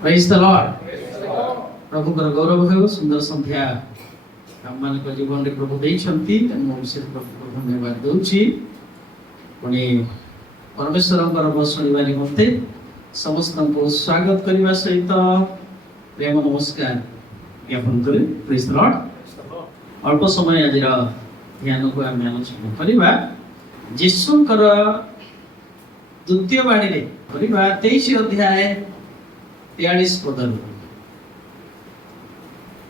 Praise the Lord. प्रभु कर गौरव हो सुंदर संध्या हम मान को जीवन रे प्रभु देइछंती तनु विशेष प्रभु को धन्यवाद दउछि। पुणी परमेश्वर शुणा निमंते समस्त को स्वागत करने सहित प्रेम नमस्कार ज्ञापन करें। Praise the Lord. अल्प समय आज ध्यान को आम आलोचना करवा जीशुकर द्वितीय बाणी रे करवा 23 अध्याय 43 पद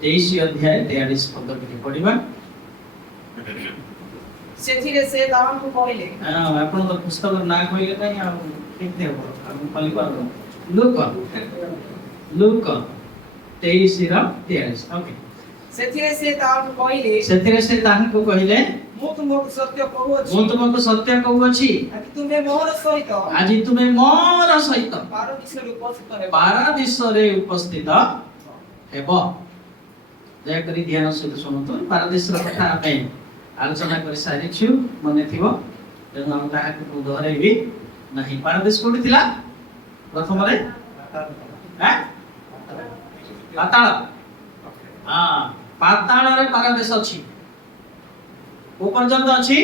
23 अध्याय 43 पद के पढ़िबा। सेथिरे से दान को कहले आपण तो पुस्तक ना कहले नहीं आ केते हो हम पली पर लूक 23 रा 43। ओके। सेथिरे से दान को कहले सेथिरे से तान को कहले मु तुमको सत्य कहूछि मु तुमको सत्य कहूछि कि तुम्हें मोर सहित आज तुम्हें मोर सहित पारदीस रे उपस्थित हेबो। दयाकरी ध्यान सहित शुणु। पारदेश कथा आम आलोचना कर सारी मन थी तेणु आम ताकू दोहरैबी नहीं। पारदेश कोठी थिला प्रथम रे पाताल। हां पाताल रे पारदेश अछि ओ पर्यंत अछि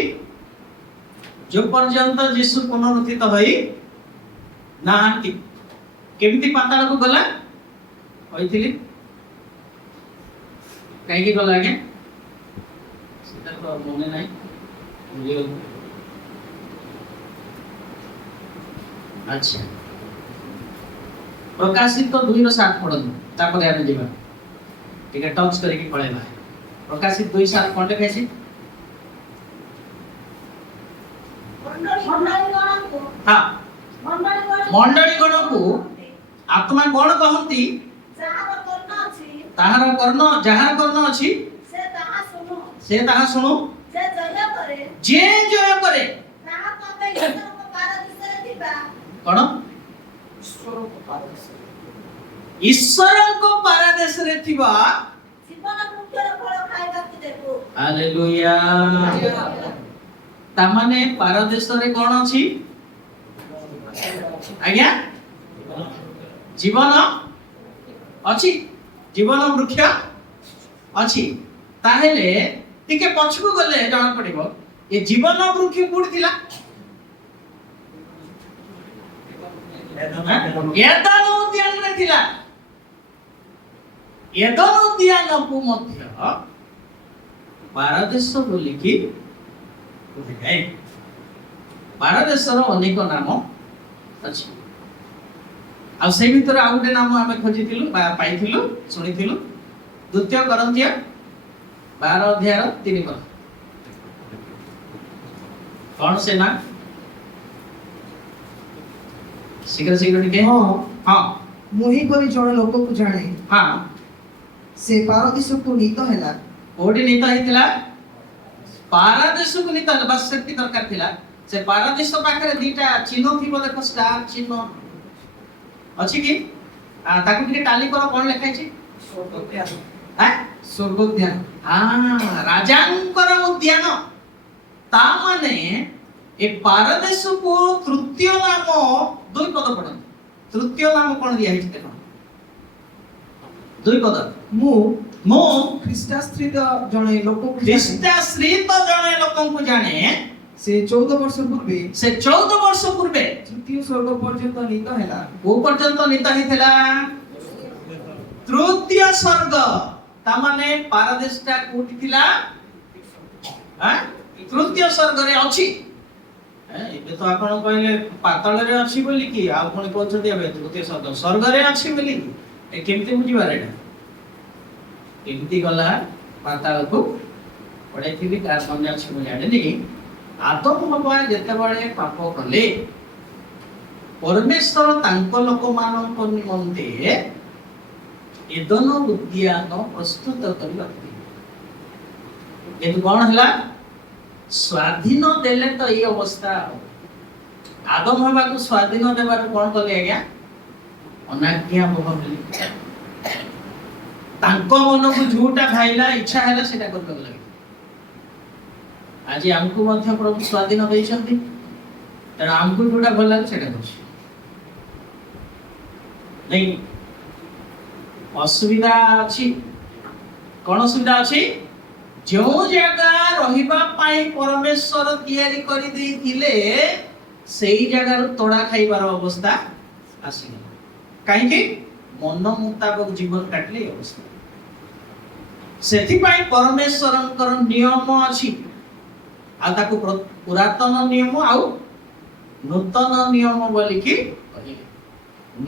जो पर्यंत यीशु पुनरुत्थित होई नांती। केमिति पाताल को गला होइथिली कहीं गला आगे सीधा तो मने नहीं। अच्छा प्रकाशित तो 2:7 पढ़न तापर आने जीवा ठीक है टच करके पढ़ेबा। प्रकाशित 2:7 कोन लिखै छी? हां मंडली गण को आत्मा कोन कहंती ताहार कर्ण जहार कर्ण अछि से ताहा सुनु जे जय करे कोन ईश्वर को पारदेश रे थिबा हालेलुया। तामाने पारदेश रे कोन अछि आज्ञा जीवन अछि जीवन वृक्ष अछि। ताहेले टिके पछकु गले जाना पड़िबो ए जीवन वृक्ष कोड थिला एदन उद्यान रे थिला। एदन उद्यान को मध्य पारदेश बोली कि बुझाय। पारदेश रो अनेक नाम अछि आ से भीतर आ गुटे नाम हमें खोजिथिलु पाइथिलु सुनिथिलु द्वितीय करंथिया 12 अध्याय 3 पद। कौन से ना शीघ्र शीघ्र टिके हां मुही करी जण लोक को जाने हां से पारदीस को नीत हैला ओडी नीत हितला पारदेश को नीत बस शक्ति दरकार थिला। से पारदेश पाखरे दीटा चिन्ह थी देखो स्टार चिन्ह अछि कि ताकू टिके टाली करो कोन लिखाइ छी? स्वर्गोद्यान। हां राजांकर उद्यान। ता माने ए पारदेश को तृतीय नाम दुई पद पढन। तृतीय नाम कोन दिया हिते देखो दुई पद मु ख्रीष्टाश्रित जणे लोक को ख्रीष्टाश्रित जणे लोकन को जाने से 14 वर्ष पूर्वे तृतीय स्वर्ग पर्यंत नीत हैला वो पर्यंत नीत हितला तृतीय स्वर्ग। ता माने पारदेशटा कोठी थिला तृतीय स्वर्ग रे अछि। एबे तो आपण कहले पाताल रे अछि बोली कि आ कोन कहछथि एबे तृतीय स्वर्ग स्वर्ग रे अछि बोली ए केमते बुझी बारेडा केमती गला पाताल को पढाइथिबी कार मन अछि मु जाने नी। आदम हवा जेते बळे पाप कले परमेश्वर तांको लोक मानक निमंते एदन उद्यान प्रस्तुत करला। एदु कोन हला स्वाधीन देले तो ये अवस्था आदम हवा को स्वाधीन देबार कोन कले आज्ञा अनाज्ञा भवली तांको मन को झूठा खाइला इच्छा हैला सेटा करबा लागि। आज हमको मध्य प्रभु स्वाधीन दैछंती तेणु आमको जोड़ा भल लगे सेटा कर नहीं असुविधा अछि कोन असुविधा अछि जो जगह रहिबा पाई परमेश्वर तैयारी करि दैथिले सेही जगह तोड़ा खाइबार अवस्था आसी काहे कि मन मुताबिक जीवन काटले अवस्था सेथि पाई परमेश्वरंकर नियम अछि आ ताकू पुरातन नियम आउ नूतन नियम बोली कि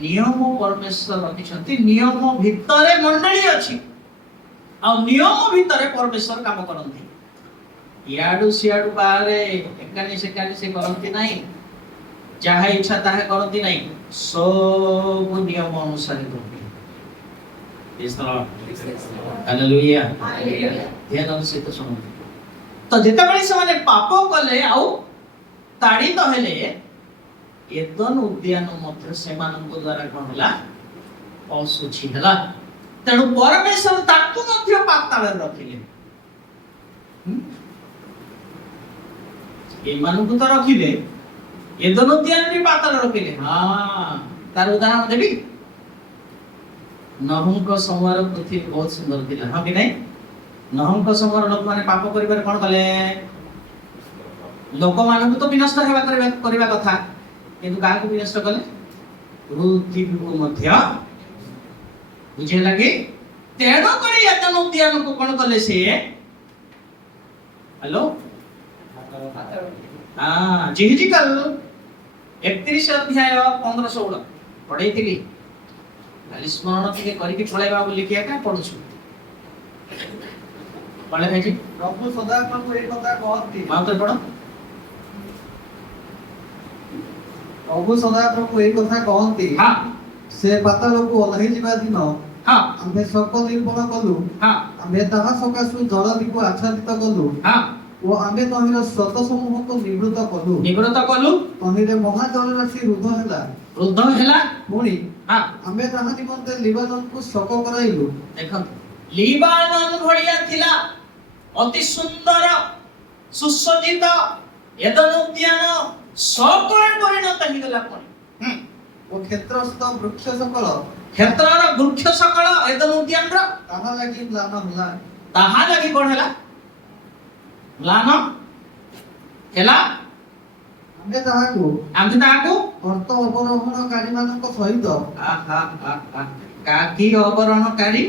नियम परमेश्वर रखिछंती नियम भितरे मंडली अछि आ नियम भितरे परमेश्वर काम करंती याडू सियाडू बाहरे एकानी से करंती नाही जहा इच्छा ताहा करंती नाही सब नियम अनुसार करंती प्रेज द लॉर्ड हालेलुया ध्यान से तो सुनो तो जेता बळे से माने पाप कले आउ ताड़ित हेले एदन उद्यान मध्य सेमानक द्वारा कोन हला असुचि हला तेणु परमेश्वर ताकू मध्य पाताल रखिले एमानकु तो रखिले एदन उद्यान भी पाताल रखिले हां तार उदाहरण देबी नहुंक समर पृथ्वी बहुत सुंदर थिला हां कि नहीं नहुंक समर लोक माने पाप करिबार कोन कले लोक मानकु तो विनष्ट हेबा करिबा कथा किंतु काहा को विनष्ट कले पृथ्वी को मध्य बुझे लगे तेणु करी एदन उद्यान को कोन कले से हेलो हां जिहिजिकल 31 अध्याय 15-16 पढैतिली खाली स्मरण के करिके पळेबा बोली किया का पढुछु पढे भाईजी प्रभु सदा प्रभु एक कथा कहती माउतर पढो प्रभु सदा प्रभु एक कथा कहती हां से पाताल को ओल्ही जिबा दिन हां आम्भे सकल निर्पण कलु हां आम्भे ताहा सकाशु जल दीप आच्छादित कलु हां ओ आम्भे तहिर स्रोत समूह को निवृत्त कलु तहिरे महाजल राशि रुद्ध हेला पुणी हां आम्भे ताहा निमंते लिबानन को शोक कराइलु देखो लिबानन भड़िया थिला अति सुंदर सुसज्जित एदन उद्यान सकल परिणत हि गला पुणी ओ क्षेत्रस्थ वृक्ष सकल क्षेत्रर वृक्ष सकल एदन उद्यान रो ताहा लागि म्लान होला ताहा लागि कोन हेला म्लान हेला आम्भे ताहाकु अर्थ अपरोहणकारी मानक सहित काकी अपहरणकारी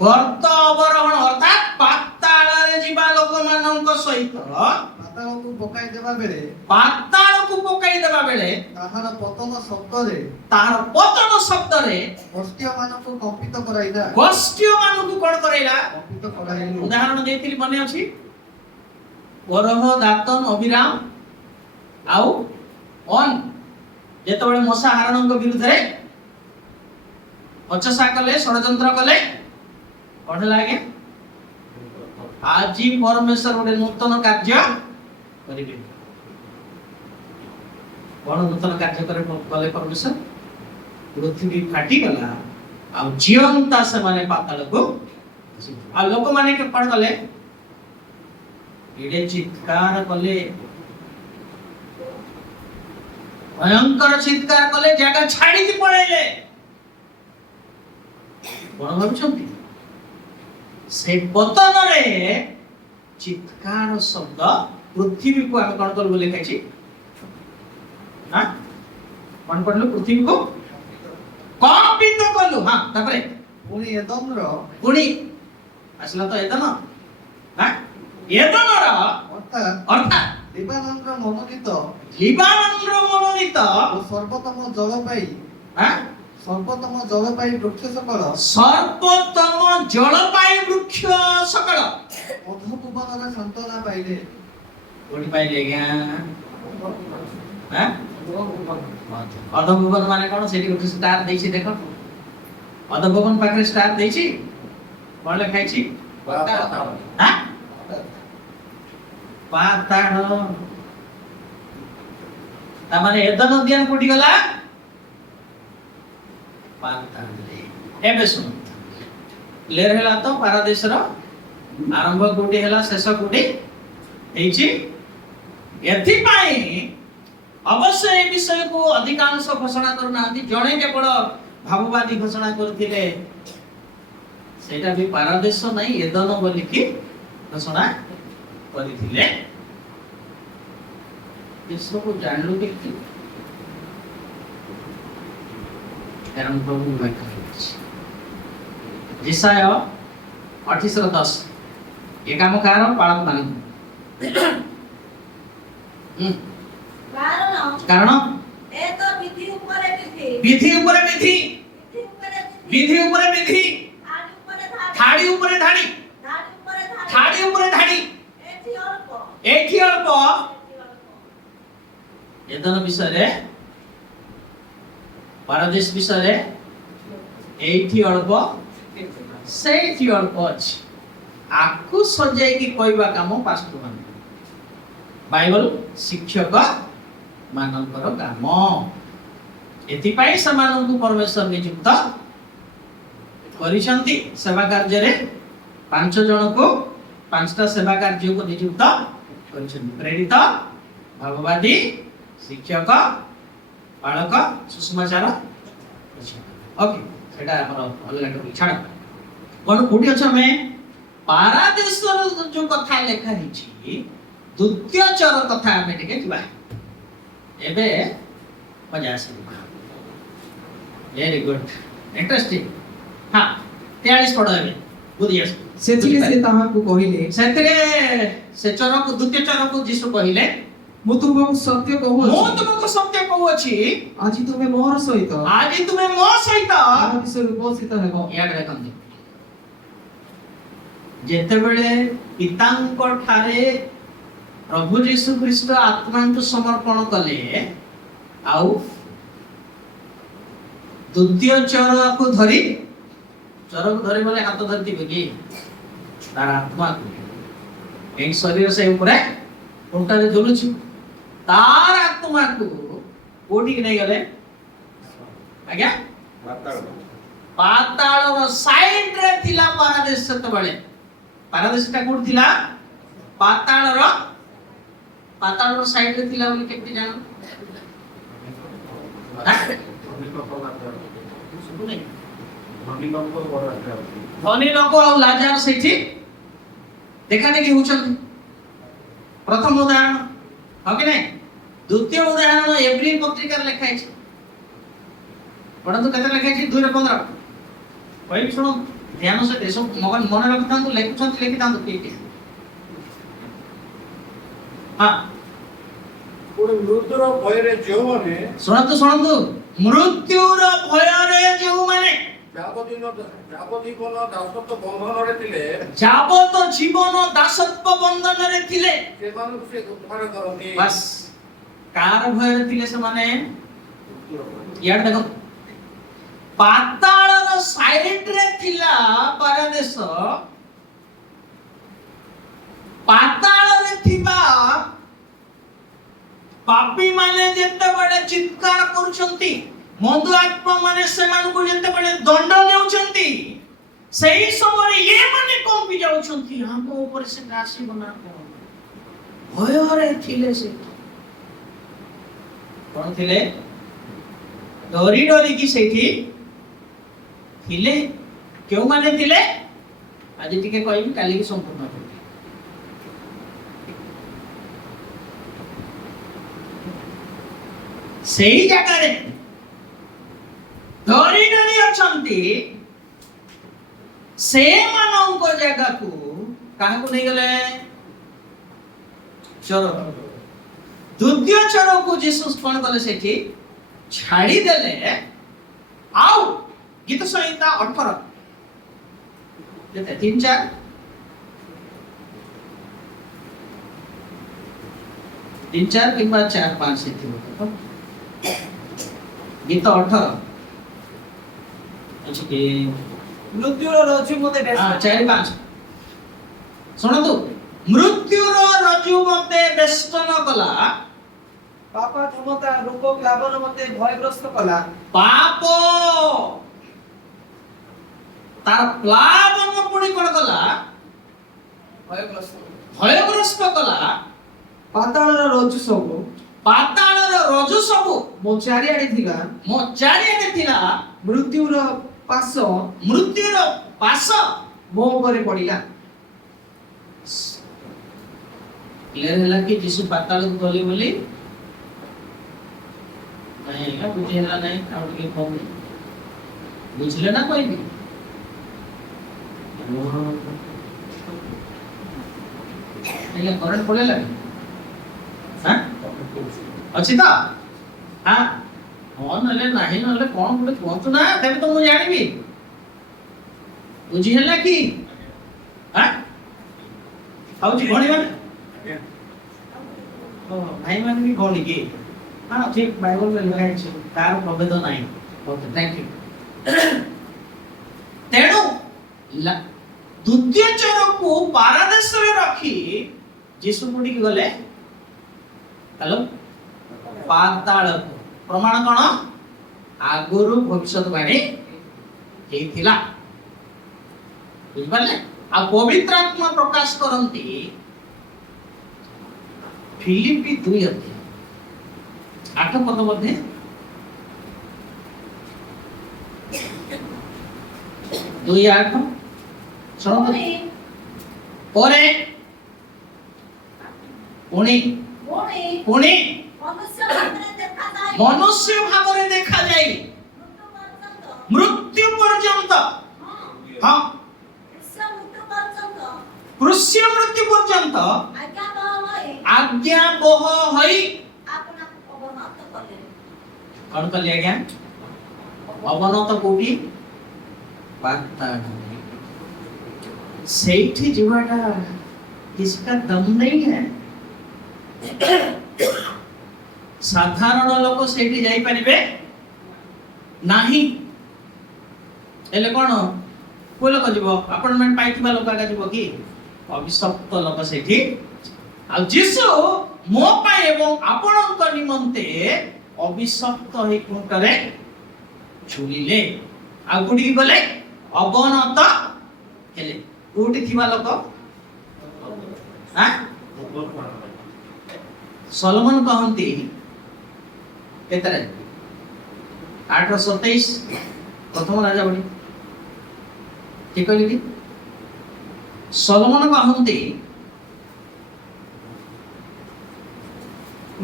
गर्त अपहरण अर्थात पाताल रे जीवा लोक मानक सहित पाताल को पकाई देबा बेले ताहार पतन शब्द रे गोष्ठीय मानक कंपित कराइला गोष्ठीय मानक कोन कराइला कंपित कराइलु उदाहरण देतिली मने अछि वरह दातन अभिराम आउ ऑन जेतबेले मसा हारणक विरुद्ध रे अचसा कले षडयंत्र कले कोन लागे आजी परमेश्वर गोटे नूतन कार्य करिबे कोन नूतन कार्य कले परमेश्वर पृथ्वी फाटी गला आ जीवंता से माने पाताल को आ लोक माने के पड़ गले एडे चित्कार कले भयंकर चित्कार कले जगह छाड़ी की पड़ेले कोन भाबुछंती से पतन रे चित्कार शब्द पृथ्वी को हम कोन कर बोले खाइछि हां कोन पढलो पृथ्वी को कंपित कलु हां तापरे पुणी एदम रो पुणी असला तो एदम हां एदम रो अर्थात लिबानन रो मनोनीत सर्वोत्तम जलपाई हां सर्वोत्तम जलपाई वृक्ष सकल सर्वोत्तम जलपाई वृक्ष सकल अधोभुवन रे संतोना पाइले कोठी पाइले गया हां अधोभुवन माने कोन सेठी उठ स्टार देछि देखो अधोभुवन पाखरे स्टार देछि कोन लिखाइछि पाताल हां पाताल ता माने एदन उद्यान कोठी गला पाताल एबे सुन क्लियर हैला तो पारादेश रो आरंभ कोठी हैला शेष कोठी हेछि एथि पाई अवश्य ए विषय को अधिकांश घोषणा करना जणे केवल ଭାବବାଦୀ ଘୋଷଣା କରିଥିଲେ ସେଇଟା ବି ପାରାଦେଶ ନାହିଁ ଏଦନ ବୋଲିକି ଘୋଷଣା କରିଥିଲେ। ଏସବୁ ଜାଣିଲୁ କେମିତି? କାରଣ ପ୍ରଭୁ ବାକ୍ୟ ହେଉଛି ଯେଶାୟ 28:10 ଏ କାମ କାହାର? ପାଳକ ମାନଙ୍କୁ। କାରଣ ଏ ତ ବିଧି ଉପରେ ବିଧି, ବିଧି ଉପରେ ବିଧି, ବିଧି ଉପରେ ବିଧି, ବିଧି ଉପରେ ବିଧି, ଧାଡ଼ି ଉପରେ ଧାଡ଼ି, ଧାଡ଼ି ଉପରେ ଧାଡ଼ି, ଧାଡ଼ି ଉପରେ ଧାଡ଼ି, ଧାଡ଼ି ଉପରେ ଧାଡ଼ି, ଏଠି ଅଳ୍ପ, ଏଠି ଅଳ୍ପ। ଏଠି ଅଳ୍ପ। ଏଦନ ବିଷୟରେ, ପାରାଦେଶ ବିଷୟରେ ଏଇଠି ଅଳ୍ପ ସେଇଠି ଅଳ୍ପ ଅଛି। ଆକୁ ସଜାଇକି କହିବା କାମ ପାଷ୍ଟର ମାନେ, ବାଇବଲ ଶିକ୍ଷକ ମାନଙ୍କର କାମ। ଏଥିପାଇଁ ସେମାନଙ୍କୁ ପରମେଶ୍ୱର ନିଯୁକ୍ତ କରିଛନ୍ତି ସେବା କାର୍ଯ୍ୟରେ। 5 ଜଣକୁ 5ଟା ସେବା କାର୍ଯ୍ୟକୁ ନିଯୁକ୍ତ କରିଛନ୍ତି। ପ୍ରେରିତ, ଭାବବାଦୀ, ଶିକ୍ଷକ, ପାଳକ, ସୁଷମାଚାର। ଓକେ, ସେଟା ଆମର ଅଲଗା ଟପିକ ଛାଡ଼। କଣ କୋଉଠି ଅଛ ଆମେ? ପାରାଦେଶର ଯୋଉ କଥା ଲେଖା ହେଇଛି ଦ୍ୱିତୀୟ ଚର କଥା ଆମେ ଟିକେ ଯିବା। ଏବେ ମଜା ଆସିବ। Very good, interesting. ହଁ, 43 ପଢ ଏବେ ବୁଝି ଆସ। ସେଥିରେ ସେ ତାହାକୁ କହିଲେ, ସେଥିରେ ସେ ଚରକୁ, ଦ୍ୱିତୀୟ ଚରକୁ ଯୀଶୁ କହିଲେ, ମୁଁ ତୁମକୁ ସତ୍ୟ ମୁଁ କହୁଅଛି, ତୁମକୁ ସତ୍ୟ କହୁଅଛି, ଆଜି ତୁମେ ମୋର ସହିତ ଆଜି ତୁମେ ମୋ ସହିତ ପାରାଦୀସରେ ଉପସ୍ଥିତ ହେବ। ଇଆଡେ ଦେଖନ୍ତୁ, ଯେତେବେଳେ ପିତାଙ୍କ ଠାରେ ପ୍ରଭୁ ଯୀଶୁ ଖ୍ରୀଷ୍ଟ ଆତ୍ମାଙ୍କୁ ସମର୍ପଣ କଲେ, ଆଉ ଦ୍ୱିତୀୟ ଚରକୁ ଧରି, ଚରକୁ ଧରି ମାନେ ହାତ ଧରିଥିବେ କି ତାର ଆତ୍ମାକୁ, ଏଇ ଶରୀର ସେ ଉପରେ କଣ୍ଟାରେ ଝୁଲୁଛି, ତାର ଆତ୍ମାକୁ କୋଉଠିକି ନେଇଗଲେ? ଆଜ୍ଞା, ପାତାଳର ସାଇଡରେ ଥିଲା ପାରାଦେଶ। ସେତେବେଳେ ପାରାଦେଶଟା କୋଉଠି ଥିଲା? ପାତାଳର ସାଇଡରେ ଥିଲା ବୋଲି କେମିତି ଜାଣ? ଧନୀ ଲୋକ ଆଉ ଲାଜାର ସେଇଠି ଦେଖା ଦେଖି ହଉଛନ୍ତି। ପ୍ରଥମ ଉଦାହରଣ, ହଁ କି ନାଇଁ? ଦ୍ୱିତୀୟ ଉଦାହରଣ ଏଭ୍ରି ପତ୍ରିକାରେ ଲେଖା ହେଇଛି। ପଢନ୍ତୁ, କେତେ ଲେଖା ହେଇଛି? 2:15 କହିବି, ଶୁଣ ଧ୍ୟାନ ସହିତ ଏସବୁ ମନେ ରଖିଥାନ୍ତୁ। ଲେଖୁଛନ୍ତି ଲେଖିଥାନ୍ତୁ ଠିକ। ହଁ, ମୃତ୍ୟୁର ଭୟରେ ଯେଉଁମାନେ, ଶୁଣନ୍ତୁ, ମୃତ୍ୟୁର ଭୟରେ ଯେଉଁମାନେ ଯାବଜୀବନ ଦାସତ୍ୱ ବନ୍ଧନରେ ଥିଲେ, ଯାବତ ଜୀବନ ଦାସତ୍ୱ ବନ୍ଧନରେ ଥିଲେ, ସେମାନଙ୍କୁ ସେ ଉଦ୍ଧାର କରନ୍ତି। ବାସ୍, କାର ଭୟରେ ଥିଲେ ସେମାନେ? ଇଆଡେ ଦେଖ, ପାତାଳର ସାଇଡରେ ଥିଲା ପାରାଦେଶ। ପାତାଳରେ ଥିବା ପାପୀ ମାନେ ଯେତେବେଳେ ଚିତ୍କାର କରୁଛନ୍ତି, ମନ୍ଦ ଆତ୍ମା ମାନେ ସେମାନଙ୍କୁ ଯେତେବେଳେ ଦଣ୍ଡ ନେଉଛନ୍ତି, ସେହି ସମୟରେ ଇଏ ମାନେ କମ୍ପି ଯାଉଛନ୍ତି, ଆମ ଉପରେ ସେ ଆସିବ ନା କଣ? ଭୟରେ ଥିଲେ। ସେ କଣ ଥିଲେ? ଡରି ଡରିକି ସେଇଠି ଥିଲେ। କେଉଁମାନେ ଥିଲେ? ଆଜି ଟିକେ କହିବି, କାଲିକି ସମ୍ପୂର୍ଣ୍ଣ କରିବି। ସେଇ ଜାଗାରେ ଡରି ଡରି ଅଛନ୍ତି। ସେମାନଙ୍କ ଜାଗାକୁ କାହାକୁ ନେଇଗଲେ? ଚର। ଦ୍ୱିତୀୟ ଚରକୁ ଯୀଶୁ କଣ କଲେ? ସେଠି ଛାଡ଼ିଦେଲେ। ଆଉ ଗୀତ ସଂହିତା 18 କେତେ 3-4 କିମ୍ବା 4-5 ଥିବ। ଗୀତ 18 ଅଛି କି? ମୃତ୍ୟୁର ରଜ୍ଜୁ ମୋତେ 4-5 ଶୁଣନ୍ତୁ। ମୃତ୍ୟୁର ରଜ୍ଜୁ ମୋତେ ବେଷ୍ଟନ କଲା, ପାପ କ୍ଷମତା ରୂପ ପ୍ଲାବନ ମୋତେ ଭୟଗ୍ରସ୍ତ କଲା। ପାପ ତାର ପ୍ଲାବନ ପୁଣି କଣ କଲା? ଭୟଗ୍ରସ୍ତ କଲା। ପାତାଳର ରଜ୍ଜୁ ସବୁ ପାତାଳର ରଜ ସବୁ ମୋ ଚାରିଆଡେ ଥିଲା ମୋ ଚାରିଆଡେ ଥିଲା, ମୃତ୍ୟୁର ପାଶ ମୃତ୍ୟୁର ପାଶ ମୋ ଉପରେ ପଡିଲା। କ୍ଲିୟର ହେଲା କି ଯୀଶୁ ପାତାଳକୁ ଗଲେ ବୋଲି? ନାଇଁ ଆଜ୍ଞା, ବୁଝି ହେଲା ନାହିଁ। ଆଉ ଟିକେ କମ ବୁଝିଲେ ନା କହିବି? ଆଜ୍ଞା କରେଣ୍ଟ ପଳେଇଲା? ଅଛି ତ? ହଁ ନହେଲେ ନାହିଁ, ନହେଲେ କଣ ଗୋଟେ କୁହନ୍ତୁ ନା, ତେବେ ତ ମୁଁ ଜାଣିବି। ବୁଝି ହେଲା କି? ହଉଛି ଭଉଣୀ ମାନେ, ଭାଇ ମାନେ ବି ଭଉଣୀ କି? ହଁ ଠିକ, ବାଇବଲରେ ଲେଖା ହେଇଛି, ତାର ପ୍ରଭେଦ ନାହିଁ। Okay, thank you. ତେଣୁ ଦ୍ୱିତୀୟ ଚରକୁ ପାରାଦେଶରେ ରଖି ଯୀଶୁ କୋଉଠିକି ଗଲେ? ହ୍ୟାଲୋ, ପାତାଳକୁ। ପ୍ରମାଣ କଣ? ଆଗରୁ ଭବିଷ୍ୟତବାଣୀ ହେଇଥିଲା। ବୁଝିପାରିଲେ? ଆଉ ପବିତ୍ର ଆତ୍ମା ପ୍ରକାଶ କରନ୍ତି ଫିଲିପି 2:8 ପଦ ମଧ୍ୟ। 2:8 ଶୁଣନ୍ତୁ। ପରେ ପୁଣି ପୁଣି ମନୁଷ୍ୟ ଭାବରେ ଦେଖାଯାଇ ମନୁଷ୍ୟ ଭାବରେ ଦେଖାଯାଇ ମୃତ୍ୟୁ ପର୍ଯ୍ୟନ୍ତ, ହଁ କୃଷ୍ୟ ମୃତ୍ୟୁ ପର୍ଯ୍ୟନ୍ତ ଆଜ୍ଞା ବହ ହୋଇ କଣ କଲି ଆଜ୍ଞା? ଅବନତ କୋଉଠି? पाताल। ସେଇଠି ଯିବାଟା इसका दम नहीं है। ସାଧାରଣ ଲୋକ ସେଇଠି ଯାଇପାରିବେ ନାହିଁ। ହେଲେ କଣ କୋଉ ଲୋକ ଯିବ? ଆପଏଣ୍ଟମେଣ୍ଟ ପାଇଥିବା ଲୋକ ଆଗ ଯିବ କି? ଅଭିଶପ୍ତ ଲୋକ ସେଇଠି। ଆଉ ଯୀଶୁ ମୋ ପାଇଁ ଏବଂ ଆପଣଙ୍କ ନିମନ୍ତେ ଅଭିଶପ୍ତ ହେଇ କୁଣ୍ଠରେ ଝୁଲିଲେ। ଆଉ କୋଉଠିକି ଗଲେ? ଅବନତ ହେଲେ। କୋଉଠି ଥିବା ଲୋକ? ସଲୋମନ କହନ୍ତି କେତେରେ? 8:27 ପ୍ରଥମ ରାଜା ବଳି। ଠିକ କହିଲି କି? ସଲୋମନ କହନ୍ତି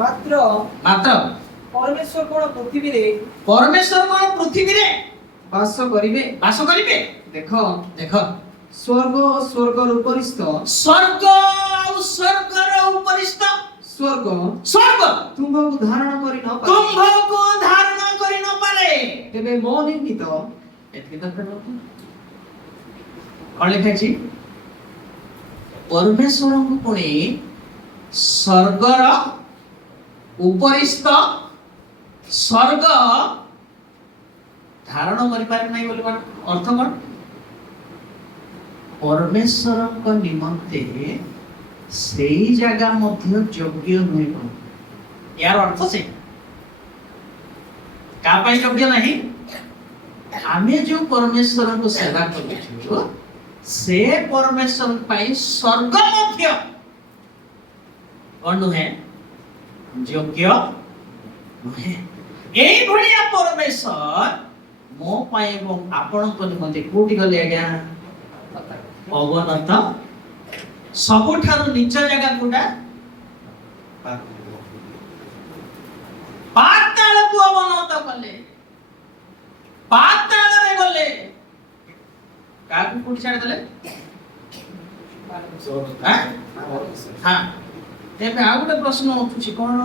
ମାତ୍ର ପରମେଶ୍ୱର କଣ ପୃଥିବୀରେ ବାସ କରିବେ? ଦେଖ ସ୍ୱର୍ଗ ଓ ସ୍ୱର୍ଗର ଉପରିସ୍ଥ ସ୍ୱର୍ଗ ଆଉ ସ୍ୱର୍ଗର ଉପରିସ୍ଥ ସ୍ୱର୍ଗ ତୁମ୍ଭକୁ ଧାରଣ କରି ନ ପାରେ। ତେବେ ମୋ ନିର୍ମିତ କଣ ଲେଖା ଅଛି? ପରମେଶ୍ୱରଙ୍କୁ ପୁଣି ସ୍ୱର୍ଗର ଉପରିସ୍ଥ ସ୍ୱର୍ଗ ଧାରଣ କରିପାରେ ନାହିଁ ବୋଲି ଅର୍ଥ କଣ? ପରମେଶ୍ୱରଙ୍କ ନିମନ୍ତେ ସେଇ ଜାଗା ମଧ୍ୟ ଯୋଗ୍ୟ ନୁହେଁ। କଣ ୟାର ଅର୍ଥ? ସେ କାହା ପାଇଁ ଯୋଗ୍ୟ ନାହିଁ? ଆମେ ଯୋଉ ପରମେଶ୍ୱରଙ୍କୁ ସେବା କରୁଛୁ ସେ ପରମେଶ୍ୱର ପାଇଁ ସ୍ୱର୍ଗ ମଧ୍ୟ କଣ ନୁହେଁ? ଯୋଗ୍ୟ ନୁହେଁ। ଏଇଭଳିଆ ପରମେଶ୍ୱର ମୋ ପାଇଁ ଏବଂ ଆପଣଙ୍କ ନିମନ୍ତେ କୋଉଠି ଗଲେ ଆଜ୍ଞା? ଅବନତ। ସବୁଠାରୁ ନିଚ ଜାଗା କୋଉଟା? ପାତାଳକୁ ଅବନତ କଲେ। ପାତାଳରେ ଗଲେ। କାହାକୁ କୋଉଠି ଛାଡ଼ିଦେଲେ? ହଁ। ଏବେ ଆଉ ଗୋଟେ ପ୍ରଶ୍ନ ଉଠୁଛି, କଣ?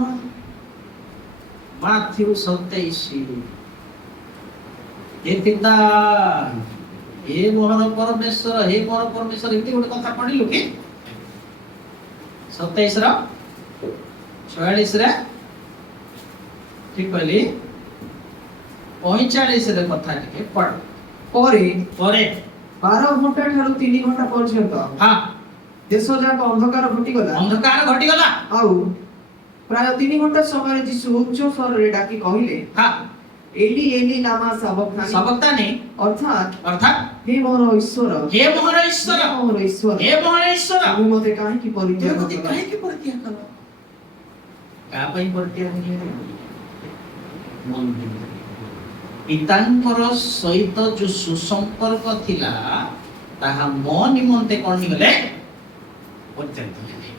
ମାଥ୍ୟୁ 27 ଏତିକା हे मोहन परमेश्वर ଏମିତି ଗୋଟେ କଥା ପଢିଲୁ କି? 27:44 ଠିକ କହିଲି? 45 କଥା ଟିକେ ପଢ। ପରେ 12 ଘଣ୍ଟା ଠାରୁ 3 ଘଣ୍ଟା ପର୍ଯ୍ୟନ୍ତ ଦେଶ ଯାକ ଅନ୍ଧକାର ଘଟିଗଲା। ଆଉ ପ୍ରାୟ 3 ଘଣ୍ଟା ସମୟରେ ଯୀଶୁ ଉଚ୍ଚ ସ୍ୱରରେ ଡାକି କହିଲେ, ଏଲି ଏଲି ଲାମା ସାବକ୍ତାନି, ଅର୍ଥାତ୍ ହେ ମୋର ଈଶ୍ୱର ତୁମେ ମୋତେ କାହିଁକି ପରିତ୍ୟାଗ କଲ? କା ପାଇଁ ପରିତ୍ୟାଗ କଲେ? ପିତାଙ୍କର ସହିତ ଯୋଉ ସୁସମ୍ପର୍କ ଥିଲା ତାହା ମୋ ନିମନ୍ତେ କଣ ହେଇଗଲେ? ପରିତ୍ୟାଗ କଲେ।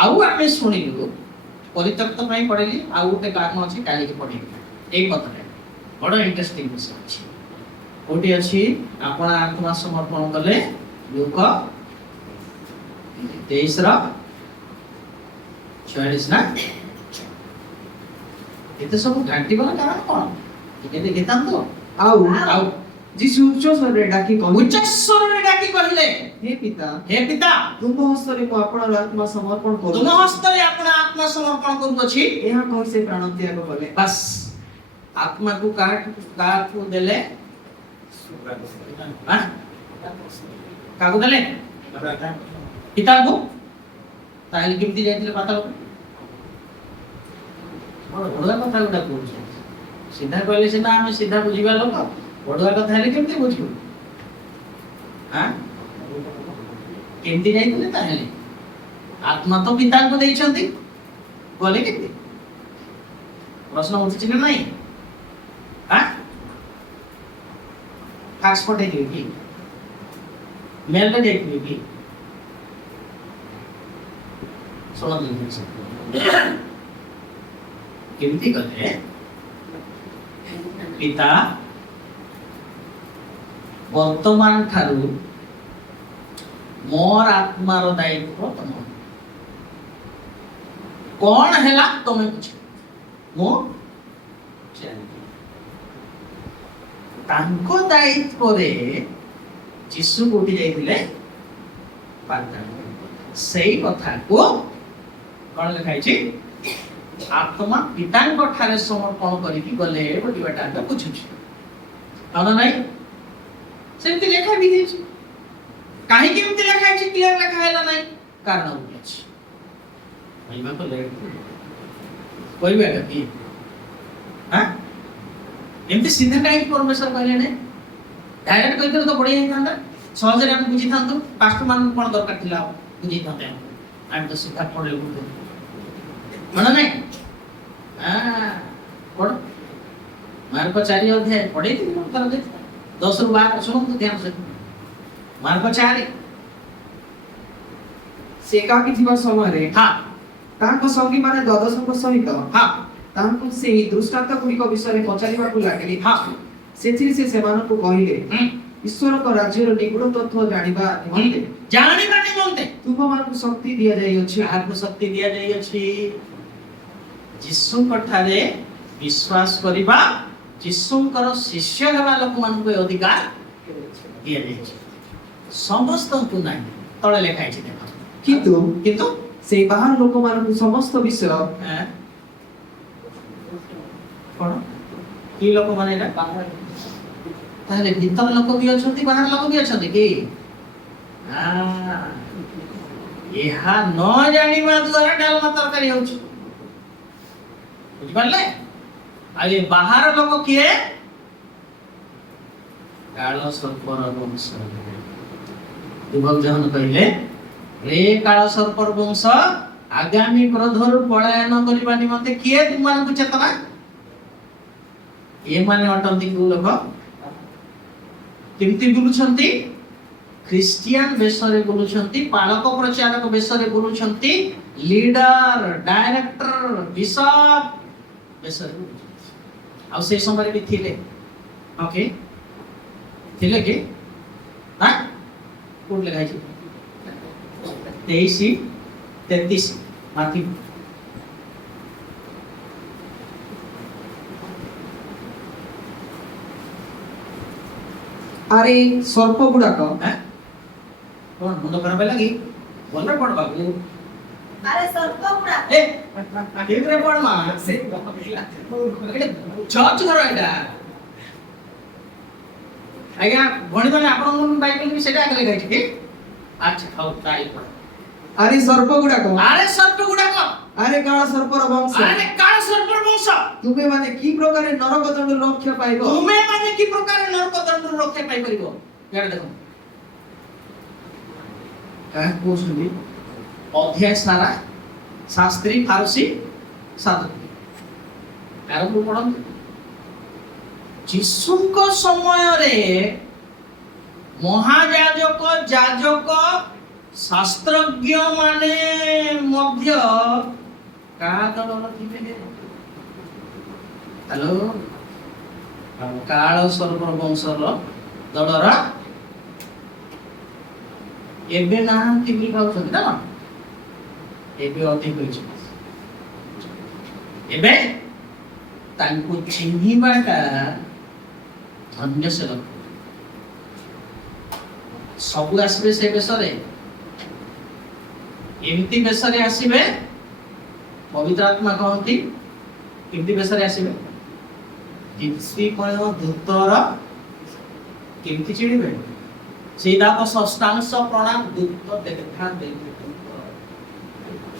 ଆଉ ଆମେ ଶୁଣିଲୁ ପରିତ୍ୟକ୍ତ ପାଇଁ ପଢିଲି, ଆଉ ଗୋଟେ କାରଣ ଅଛି କାଲିକି ପଢିବି। ଏଇ କଥାଟା ବଡ ଇଣ୍ଟରେଷ୍ଟିଂ ବିଷୟ ଅଛି। କୋଉଠି ଅଛି? ଆପଣ ଆତ୍ମା ସମର୍ପଣ କଲେ ଲୁକ 23:46 ନା? ଏତେ ସବୁ ଘାଣ୍ଟିବାର କାରଣ କଣ? ଟିକେ ଦେଖିଥାନ୍ତୁ। ଆଉ ଆଉ ଯିଶୁ ଉଚ୍ଚ ସ୍ୱରରେ ଡାକି କହିଲେ, ଉଚ୍ଚ ସ୍ୱରରେ ଡାକି କହିଲେ, ହେ ପିତା, ହେ ପିତା, ତୁମ ହସ୍ତରେ ମୁଁ ଆପଣର ଆତ୍ମା ସମର୍ପଣ ତୁମ କରୁଛି। ହସ୍ତରେ ଆପଣ ଆତ୍ମା ସମର୍ପଣ କରୁଅଛି। ଏହା କହି ସେ ପ୍ରାଣ ତ୍ୟାଗ କଲେ। ବାସ୍, ଆତ୍ମାକୁ କାହାକୁ ଦେଲେ? ଆଁ? କାହାକୁ ଦେଲେ? ପିତାଙ୍କୁ। ତାହେଲେ କେମିତି ଯାଇଥିଲେ ପାତାଳକୁ? ବଢୁଆ କଥା ଗୁଡା କହୁଛୁ। ସିଧା କହିଲେ ସିନା ଆମେ ସିଧା ବୁଝିବା ଲୋକ, ବଢୁଆ କଥା ହେଲେ କେମିତି ବୁଝିବୁ? ଆଁ? କେମିତି ଯାଇଥିଲେ ତାହେଲେ? ଆତ୍ମା ତ ପିତାଙ୍କୁ ଦେଇଛନ୍ତି, ଗଲେ କେମିତି? ପ୍ରଶ୍ନ ଉଠୁଛି ନା ନାଇଁ? ଫାକ୍ସ ପଠେଇଥିବେ କି? ମେଲରେ ଦେଇଥିବେ କି? ଶୁଣନ୍ତୁ କେମିତି କଲେ? ପିତା ବର୍ତ୍ତମାନ ଠାରୁ ମୋର ଆତ୍ମାର ଦାୟିତ୍ୱ ତମ। କଣ ହେଲା ତମେ ବୁଝ, ମୁଁ ତାଙ୍କ ଦାୟିତ୍ୱରେ ଯୀଶୁ କୋଉଠି ଯାଇଥିଲେ? ପାତାଳ। ସେଇ କଥାକୁ କଣ ଲେଖା ହେଇଛି? ଆତ୍ମା ପିତାଙ୍କ ଠାରେ ସମର୍ପଣ କରିକି ଗଲେ ବୋଲିବାଟା ଆମେ ବୁଝୁଛୁ। ହଁ ନା ନାଇଁ? ସେମିତି ଲେଖା ବି ହେଇଛି। କାହିଁକି ଏମିତି ଲେଖା ହେଇଛି କ୍ଲିୟର ଲେଖା ହେଲା ନାହିଁ? କାରଣ ଅଛି। କହିବେ କି? ଏମିତି ସିଧା କାହିଁକି ପରମେଶ୍ୱର କହିଲେ ନାହିଁ? ଡାଇରେକ୍ଟ କହିଥିଲେ ତ ବଢିଆ ହେଇଥାନ୍ତା, ସହଜରେ ଆମେ ବୁଝିଥାନ୍ତୁ। ପାଷ୍ଟର ମାନଙ୍କୁ କଣ ଦରକାର ଥିଲା ବୁଝିଥାନ୍ତେ? ଆମେ ତ ସିଧା ପଢିଲେ ମନେ ନାହିଁ? ପଢ ମାର୍କ 4 ଅଧ୍ୟାୟ ପଢେଇଥିଲି 10ରୁ 12 ଶୁଣନ୍ତୁ ଧ୍ୟାନ ସହିତ। ମାର୍କ 4 ସେ ଏକାକୀ ଥିବା ସମୟରେ ତାଙ୍କ ସଙ୍ଗୀ ମାନେ ଦ୍ୱାଦଶଙ୍କ ସହିତ ତାଙ୍କୁ ସେହି ଦୃଷ୍ଟାନ୍ତ ଗୁଡ଼ିକ ବିଷୟରେ ପଚାରିବାକୁ ଲାଗିଲେ। ସେଥିରେ ସେ ସେମାନଙ୍କୁ କହିଲେ, ଈଶ୍ୱରଙ୍କ ରାଜ୍ୟର ନିଗୁଡ ତତ୍ତ୍ୱ ଜାଣିବା ନିମନ୍ତେ ତୁମମାନଙ୍କୁ ଶକ୍ତି ଦିଆଯାଇଅଛି। କାହାକୁ ଶକ୍ତି ଦିଆଯାଇଅଛି? ଯୀଶୁଙ୍କ ଠାରେ ବିଶ୍ୱାସ କରିବା, ଯୀଶୁଙ୍କର ଶିଷ୍ୟ ହେବା ଲୋକମାନଙ୍କୁ ଏ ଅଧିକାର ଦିଆଯାଇଛି। ସମସ୍ତଙ୍କୁ ନାହିଁ। ତଳେ ଲେଖା ହେଇଛି ଦେଖ। କିନ୍ତୁ ସେଇ ବାହାର ଲୋକମାନଙ୍କୁ ସମସ୍ତ ବିଷୟ କଣ? କି ଲୋକମାନେ ଏଟା? ତାହେଲେ ଭିତର ଲୋକ ବି ଅଛନ୍ତି, ବାହାର ଲୋକ ବି ଅଛନ୍ତି କି? ଏହା ନ ଜାଣିବା ଦ୍ୱାରା ଡାଲମା ତରକାରୀ ହଉଛି। ବୁଝିପାରିଲେ? ଆଉ ଏ ବାହାର ଲୋକ କିଏ? କାଳ ସର୍ପର ବଂଶ। ବିଭକ୍ତଜନ କହିଲେ, ରେ କାଳ ସର୍ପର ବଂଶ, ଆଗାମୀ କ୍ରୋଧରୁ ପଳାୟନ କରିବା ନିମନ୍ତେ କିଏ ତୁମମାନଙ୍କୁ ଚେତନା? ଏମାନେ ଅଟନ୍ତି କୋଉ ଲୋକ? କେମିତି ବୁଲୁଛନ୍ତି? ଖ୍ରୀଷ୍ଟିଆନ ବେଶରେ ବୁଲୁଛନ୍ତି, ପାଳକ ପ୍ରଚାରକ ବେଶରେ ବୁଲୁଛନ୍ତି, ଲିଡର, ଡାଇରେକ୍ଟର, ବିଶପ ବେଶରେ ବୁଲୁଛନ୍ତି। ଆଉ ସେ ସମୟରେ ବି ଥିଲେ। ଓକେ, ଥିଲେ କି? କୋଉଠି ଲେଖା ହେଇଛି? 23:33 ମାଥି। ଆରେ ସର୍ପ ଗୁଡାକ କଣ ମୁଣ୍ଡ ଖରାପ ହେଲା କି? ଭଲରେ ପଢ ବାବୁ। ଆରେ ସର୍ପ ଗୁଡା କେଉଁରେ ପଢ ମା? ଚର୍ଚ୍ଚ ଘର ଏଇଟା। ଆଜ୍ଞା ଭଣୀମାନେ ଆପଣଙ୍କ ବାଇବେଲ ବି ସେଟା ଆଗେ ଲେଖା ହେଇଛି କି? ଆଚ୍ଛା ହଉ ତାଇ ପଢ। ଆରେ ସର୍ପ ଗୁଡାକ, ଆରେ ସର୍ପ ଗୁଡାକ, ଆରେ କାଳ ସର୍ପର ବଂଶ, ଆରେ କାଳ ସର୍ପର ବଂଶ, ତୁମେ ମାନେ କି ପ୍ରକାର ନରକ ଦଣ୍ଡରୁ ରକ୍ଷା ପାଇବ? ତୁମେ ମାନେ କି ପ୍ରକାର ନରକ ଦଣ୍ଡରୁ ରକ୍ଷା ପାଇପାରିବ? ଇଆଡେ ଦେଖ। କାହା କହୁଛନ୍ତି? ଅଧ୍ୟାୟ ସାରା ଶାସ୍ତ୍ରୀ, ଫାରସୀ ସାତ ଆରମ୍ଭ ପଢନ୍ତୁ। ଯୀଶୁଙ୍କ ସମୟରେ ମହାଯାଜକ ଯାଜକ ଶାସ୍ତ୍ରଜ୍ଞ ମାନେ ମଧ୍ୟ କାହା ଦଳର ଥିଲେ? ହ୍ୟାଲୋ, କାଳ ସର୍ବ ବଂଶର ଦଳର ଏବେ ନାହାନ୍ତି ବୋଲି ଭାବୁଛନ୍ତି ନା? ଏବେ ଅଧିକ ହେଇଛି। ଏବେ ତାଙ୍କୁ ଚିହ୍ନିବାଟା ଧନ୍ୟ ସେ ଲୋକ। ସବୁ ଆସିବେ ସେ ବେଶରେ, ଏମିତି ବେଶରେ ଆସିବେ। ପବିତ୍ର ଆତ୍ମା କହନ୍ତି କେମିତି ବେଶରେ ଆସିବେ? ଦୀପ୍ତିମୟ ଧୂତର କେମିତି ଚିଣିବେ? सीधा तो षष्ठांश प्रणाम दूत को देखा देते।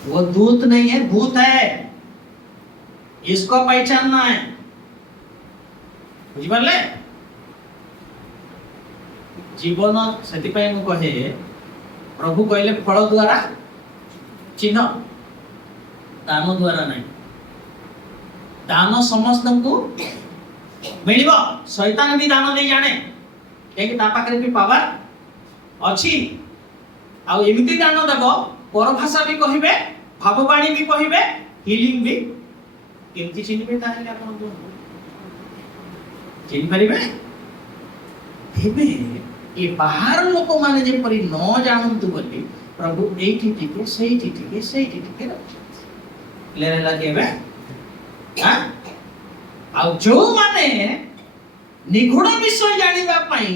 वो दूत नहीं है, भूत है, इसको पहचानना है। बुझिपारे? जीवन से कहे प्रभु कहले फल द्वारा चिन्ह, दान द्वारा नहीं। दान समस्त को मिलिबो, शैतान भी दान नहीं जाने कहीं ता पाखरे भी पावर अच्छी। आ एमिति दान देव, पर भाषा भी कहिबे, भाववाणी भी कहिबे, हिलिंग भी केमति चिन्हबे? ताहेले आपण चिन्ह परिबे? हेबे ए बाहर लोक माने जे परि न जानंतु बोली प्रभु एठी टिके सेठी टिके सेठी टिके लेरे लागेबे। हां, आ जो माने निगूढ़ विषय जानिबा पई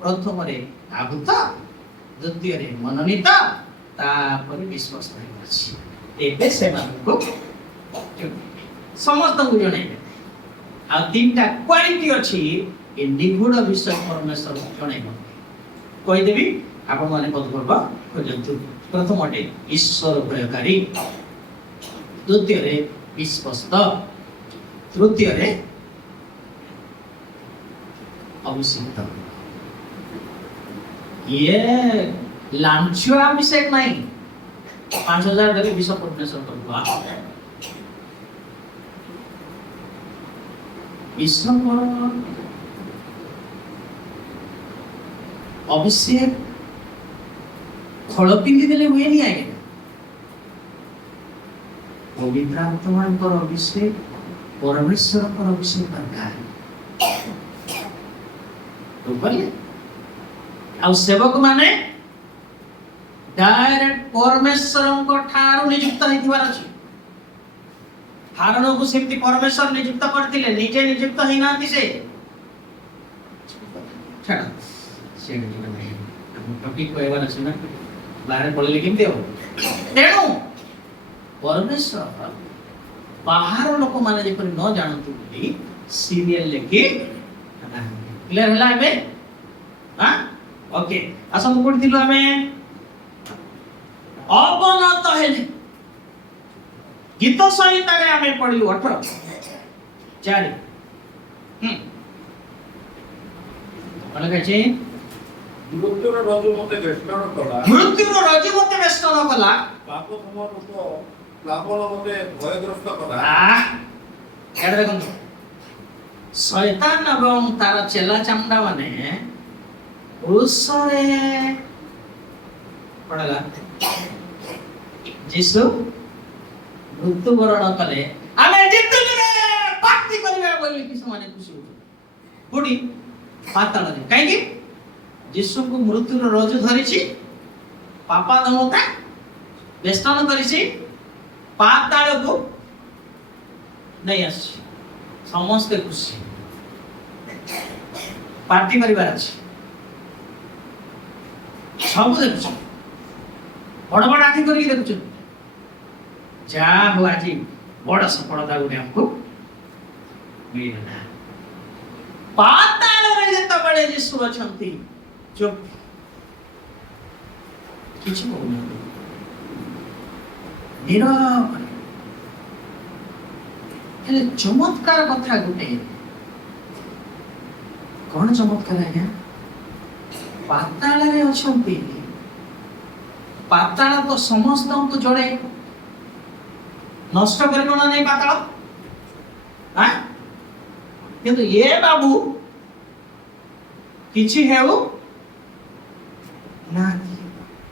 प्रथम रे आहुत, द्वितीय रे मनोनीत, तापर विश्वास अछि। एबे से मानको समस्त को जणैबे। आ तीनटा क्वालिटी अछि ए निगूढ़ विषय परमेश्वर जणैबो। कहि देबी आपण माने पद करबा खोजंतु। प्रथम रे ईश्वर भयकारी, द्वितीय रे विश्वस्त, तृतीय रे अभिषेक। ये लांछुआ अभिषेक नहीं, 5000 देवी विश्व परमेश्वर करबा। विश्व अभिषेक खळ पिंदी देले हुए नहीं आगे। पवित्र आत्मा पर अभिषेक, परमेश्वर पर अभिषेक दरकार। आ सेवक माने डायरेक्ट परमेश्वर को ठारू नियुक्त होइथिबार अछि। हारण को सेमति परमेश्वर नियुक्त करथिले, निजे नियुक्त होई नांती से। छाड़ से टॉपिक कहबार अछि ना, बाहर पड़ले केमति हो? तेणु परमेश्वर बाहर लोक माने जे पर न जानतु बोली सीरियल लेके क्लियर हला बे? हां, ओके। आसन पढिथिलु हमें अवनत हेले गीत संहिता रे हमें पढिलु 18 4। अलग छै मृत्युर रज्जु मते वेष्टन कला, मृत्युर रज्जु मते वेष्टन कला, पाप समरूप प्लावन मते भयग्रस्त कला। एडा देखो शैतान एवं तार चेला चामडा माने उसरे पड़ला जीसु मृत्यु वरण कले आमे जितुले पार्टी करबे बोली कि समाने खुशी हो बुडी पाताल रे काहे कि जीसु को मृत्यु रज धरिछि, पापा दमता वेष्टन करिछि, पाताल को नहीं आछि। समस्त खुशी पार्टी परिवार अछि, सब देखुछ, बड़ बड़ आखि करी देखुछ। जा हो आज बड़ सफलता गुटे हमको मिलला। पाताल रे जत बळे यीशु अछंती चुप किछ बोलना नीरव। हेले चमत्कार कथा गुटे कौन चमत्कार है? पाताल रे अछंती, पाताल तो समस्त को जड़े নষ্ট করিব না নাই পাতাল হ্যাঁ কিন্তু এ বাবু କିଛି ହେଉ ନା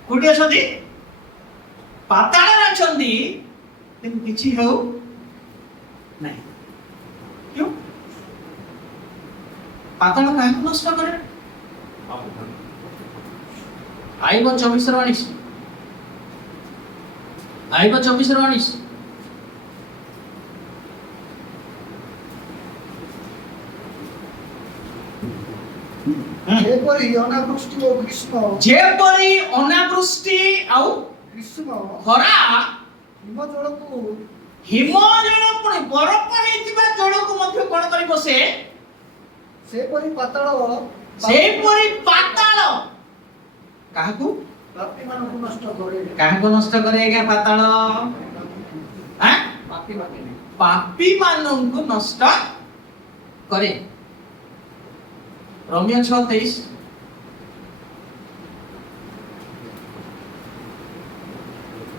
କୋଉଠି ଅଛନ୍ତି ପାତାଳରେ ଅଛନ୍ତି କିନ୍ତୁ କିଛି ହେଉ ନାହିଁ क्यों ପାତାଳ କାହାକୁ ନଷ୍ଟ କରେ ଆଇବ 24 ର 19 ଆଇବ 24 ର 19 ଯେପରି ଅନାବୃଷ୍ଟି ଓ ଗ୍ରୀଷ୍ମ ଯେପରି ଅନାବୃଷ୍ଟି ଆଉ ଗ୍ରୀଷ୍ମ ଖରା ହିମ ଜଳକୁ ହିମ ଜଳ ପୁଣି ବରଫ ହେଇଥିବା ଜଳକୁ ମଧ୍ୟ କଣ କରିବ ସେ ସେପରି ପାତାଳ ସେପରି ପାତାଳ କାହାକୁ ପାପୀମାନଙ୍କୁ ନଷ୍ଟ କରେ କାହାକୁ ନଷ୍ଟ କରେ ଆଜ୍ଞା ପାତାଳ ଆଁ ପାପୀ ମାନଙ୍କୁ ନଷ୍ଟ କରେ ରୋମିଓ 6:23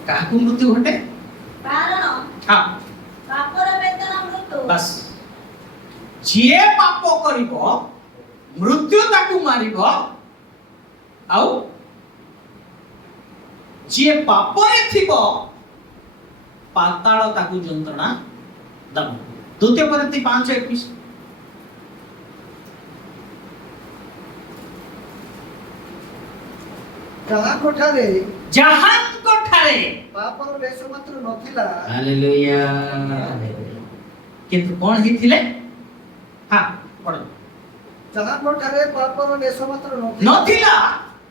କାହାକୁ ମୃତ୍ୟୁ ଘଟେ କାରଣ ହଁ ପାପର ବେତନ ମୃତ୍ୟୁ ବାସ୍ ଯିଏ ପାପ କରିବ ମୃତ୍ୟୁ ତାକୁ ମାରିବ ଆଉ ଯିଏ ପାପରେ ଥିବ ପାତାଳ ତାକୁ ଯନ୍ତ୍ରଣା ଦବ ଦ୍ୱିତୀୟ Corinthi 5:21 ଯାହାଙ୍କ ଠାରେ ପାପର ଲେଶ ମାତ୍ର ନଥିଲା ହାଲେଲୁୟା କିନ୍ତୁ କଣ ହେଇଥିଲେ ହଁ ପଢ ଯାହାଙ୍କ ଠାରେ ପାପର ଲେଶ ମାତ୍ର ନଥିଲା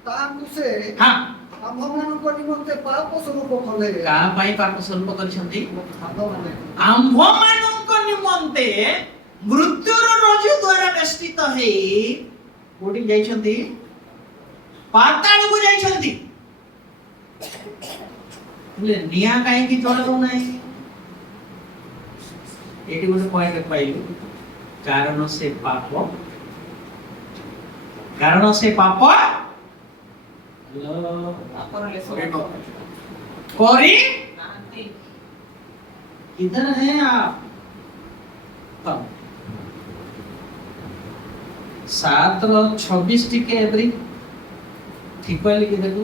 ତାହାଙ୍କୁ ସେ ହଁ ଆମ୍ଭମାନଙ୍କ ନିମନ୍ତେ ପାପ ସ୍ୱରୂପ କଲେ କାହା ପାଇଁ ପାପ ସ୍ୱରୂପ କରିଛନ୍ତି ଆମ୍ଭମାନେ ଆମ୍ଭମାନଙ୍କ ନିମନ୍ତେ ମୃତ୍ୟୁର ରଜ୍ଜୁ ଦ୍ୱାରା ବେଷ୍ଟିତ ହେଇ କୋଉଠି ଯାଇଛନ୍ତି ପାତାଳକୁ ଯାଇଛନ୍ତି ନିଆଁ କାହିଁକି ଜଳାଉ ନାହିଁ ଏଠି ଗୋଟେ ପଏଣ୍ଟ ପାଇଲୁ କାରଣ ସେ ପାପ କରି किधर हैं आप 7:26 टिके एवरी ठीक कहली कि देखो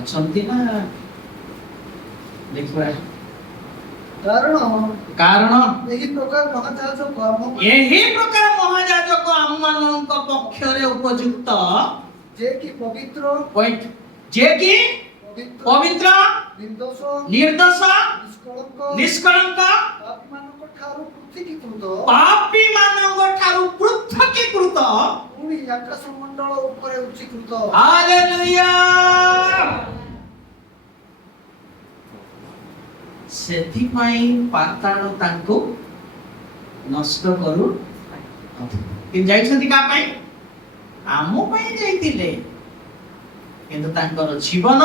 अछंती ना देखबा कारण ଏହି ପ୍ରକାର ମହାଯାଜକ ଆମମାନଙ୍କ ପକ୍ଷରେ ଉପଯୁକ୍ତ ଯେ କି ପବିତ୍ର ପଏଣ୍ଟ ଯେ କି ପବିତ୍ର ନିର୍ଦୋଷ ନିର୍ଦୋଷ ନିଷ୍କଳଙ୍କ ନିଷ୍କଳଙ୍କ ପାପୀମାନଙ୍କ ଠାରୁ ପାପୀମାନଙ୍କ ଠାରୁ ପୃଥକୀକୃତ ପୃଥକୀକୃତ ପୁଣି ଆକାଶ ମଣ୍ଡଳ ଉପରେ ଉଚ୍ଚୀକୃତ ହାଲେଲୁୟା ସେଥିପାଇଁ ପାତାଳ ତାଙ୍କୁ ନଷ୍ଟ କରୁ କିନ୍ତୁ ଯାଇଛନ୍ତି କାହା ପାଇଁ ଆମ ପାଇଁ ଯାଇଥିଲେ କିନ୍ତୁ ତାଙ୍କର ଜୀବନ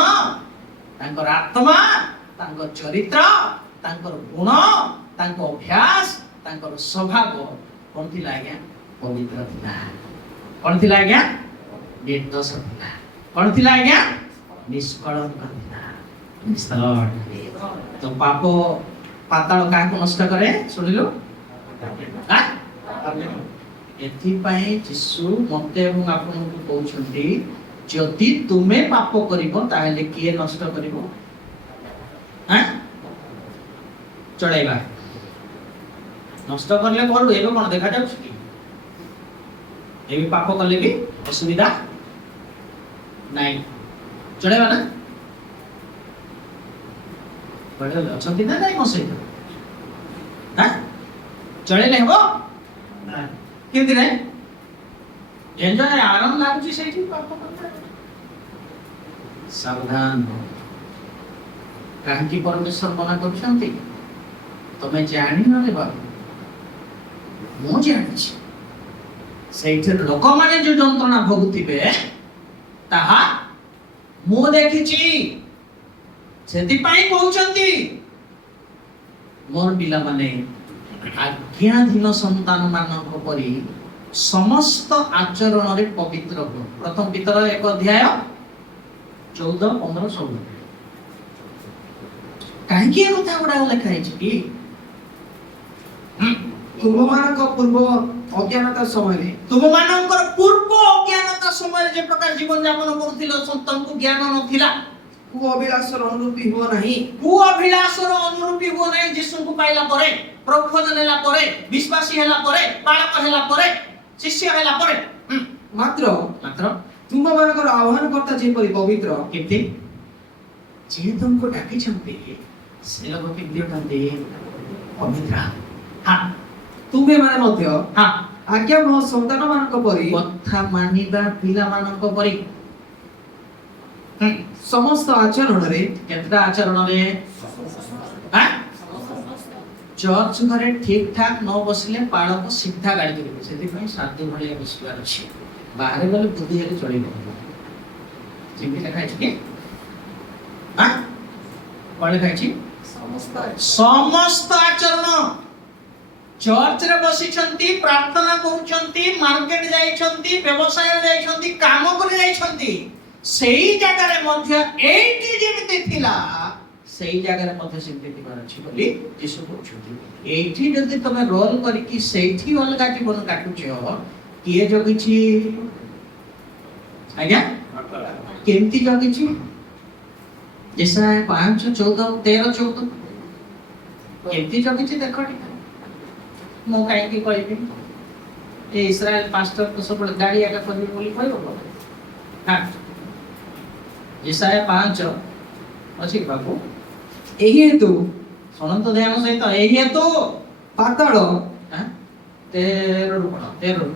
ତାଙ୍କର ଆତ୍ମା ତାଙ୍କ ଚରିତ୍ର ତାଙ୍କର ଗୁଣ ତାଙ୍କ ଅଭ୍ୟାସ ତାଙ୍କର ସ୍ୱଭାବ କଣ ଥିଲା ଆଜ୍ଞା ପବିତ୍ର ଥିଲା କଣ ଥିଲା ଆଜ୍ଞା ନିର୍ଦୋଷ ଥିଲା କଣ ଥିଲା ଆଜ୍ଞା ନିଷ୍କଳଙ୍କ ଥିଲା ତ ପାପ ପାତାଳ କାହାକୁ ନଷ୍ଟ କରେ ଶୁଣିଲୁ ଏଥିପାଇଁ ଯୀଶୁ ମତେ ଏବଂ ଆପଣଙ୍କୁ କହୁଛନ୍ତି ଯଦି ତୁମେ ପାପ କରିବ ତାହେଲେ କିଏ ନଷ୍ଟ କରିବ ଚଳେଇବା ନଷ୍ଟ କଲେ କରୁ ଏବେ କଣ ଦେଖାଯାଉଛି କି ଏବେ ପାପ କଲେ ବି ଅସୁବିଧା ନାଇଁ ଚଳେଇବା ନା ଅଛନ୍ତି ନା ନାଇଁ ମୋ ସହିତ ଚଳେଇଲେ ହେବ କେମିତି ନାଇଁ ଯେନ୍ ଆରାମ ଲାଗୁଛି ସେଇଠି ପାପ କଲେ ସାବଧାନ କାହିଁକି ପରମେଶ୍ୱର ମନା କରୁଛନ୍ତି ତମେ ଜାଣିନ ରେ ବାବୁ ମୁଁ ଜାଣିଛି ସେଇଥିରେ ଲୋକମାନେ ଯୋଉ ଯନ୍ତ୍ରଣା ଭୋଗୁଥିବେ ତାହା ମୁଁ ଦେଖିଛି ସେଥିପାଇଁ କହୁଛନ୍ତି ମୋର ପିଲାମାନେ ଆଜ୍ଞାଧୀନ ସନ୍ତାନ ମାନଙ୍କ ପରି ସମସ୍ତ ଆଚରଣରେ ପବିତ୍ର ହୁଅ ପ୍ରଥମ ପିତର 1 ଅଧ୍ୟାୟ 14, 15, 16 କାହିଁକି ଏ କଥା ଗୁଡାକ ଲେଖା ହେଇଛି କି? ତୁମମାନଙ୍କ ପୂର୍ବ ଅଜ୍ଞାନତା ସମୟରେ ତୁମମାନଙ୍କର ପୂର୍ବ ଅଜ୍ଞାନତା ସମୟରେ ଯେ ପ୍ରକାର ଜୀବନ ଯାପନ କରୁଥିଲ, ତମକୁ ଜ୍ଞାନ ନଥିଲା। କୁ ଅଭିଳାଷର ଅନୁରୂପୀ ହୁଅ ନାହିଁ। କୁ ଅଭିଳାଷର ଅନୁରୂପୀ ହୁଅ ନାହିଁ। ଯୀଶୁଙ୍କୁ ପାଇଲା ପରେ, ପ୍ରବୋଧନ ହେଲା ପରେ, ବିଶ୍ୱାସୀ ହେଲା ପରେ, ବାଳକ ହେଲା ପରେ, ଶିଷ୍ୟ ହେଲା ପରେ, ମାତ୍ର ମାତ୍ର ତୁମମାନଙ୍କର ଆହ୍ୱାନକର୍ତ୍ତା ଯେପରି ପବିତ୍ର, କେମିତି ଯିଏ ତୁମକୁ ଡାକିଛନ୍ତି ସେ ଲୋକ କେମିତି ଅଟନ୍ତି? ପବିତ୍ର। ହଁ ତୁମେମାନେ ମଧ୍ୟ ହଁ ଆଜ୍ଞାବହ ସନ୍ତାନମାନଙ୍କ ପରି କଥା ମାନିବା ପିଲାମାନଙ୍କ ପରି ସମସ୍ତ ଆଚରଣରେ କେତେଟା ଆଚରଣରେ ଚର୍ଚ୍ଚ ଘରେ ଠିକ ଠାକ ନ ବସିଲେ ପାଳକ ସିଧା ଗାଳି କରିବେ। ସେଥିପାଇଁ ସାଧୁ ଭଳିଆ ବସିବାର ଅଛି। ବାହାରେ ଗଲେ ବୁଦ୍ଧି ହେଲେ ଚଳିବ। ଯେମିତି ଲେଖା ହେଇଛି କି କଣ ଲେଖା ହେଇଛି? ସମସ୍ତ ଆଚରଣ। ଚର୍ଚ୍ଚରେ ବସିଛନ୍ତି, ପ୍ରାର୍ଥନା କରୁଛନ୍ତି, ମାର୍କେଟ ଯାଇଛନ୍ତି, ବ୍ୟବସାୟ ଯାଇଛନ୍ତି, କାମ କରି ଯାଇଛନ୍ତି, ସେଇ ଜାଗାରେ ମଧ୍ୟ ଏଇଠି ଯେମିତି ଥିଲା ସେଇ ଜାଗାରେ ମଧ୍ୟ ସେମିତି ଥିବାର ଅଛି ବୋଲି ଯୀଶୁ କହୁଛନ୍ତି। ଏଇଠି ଯଦି ତମେ ରୋଲ କରିକି ସେଇଠି ଅଲଗା ଜୀବନ କାଟୁଛ, କିଏ ଜଗିଛି? ଆଜ୍ଞା କେମିତି ଜଗିଛି? ଇସାୟା 5:14-13-14 କେମିତି ଜଗିଛି ଦେଖ ଟିକେ। ମୁଁ କାହିଁକି କହିବି? ଏ ଇସ୍ରାଏଲ ପାଷ୍ଟର ତ ସବୁବେଳେ ଗାଡ଼ି ଆଗ କରିବି ବୋଲି କହିବ। ଇସାୟା 5 ଅଛି ବାବୁ। ଏହି ହେତୁ ଶୁଣନ୍ତୁ ଧ୍ୟାନ ସହିତ। ଏହି ହେତୁ ପାତାଳ 13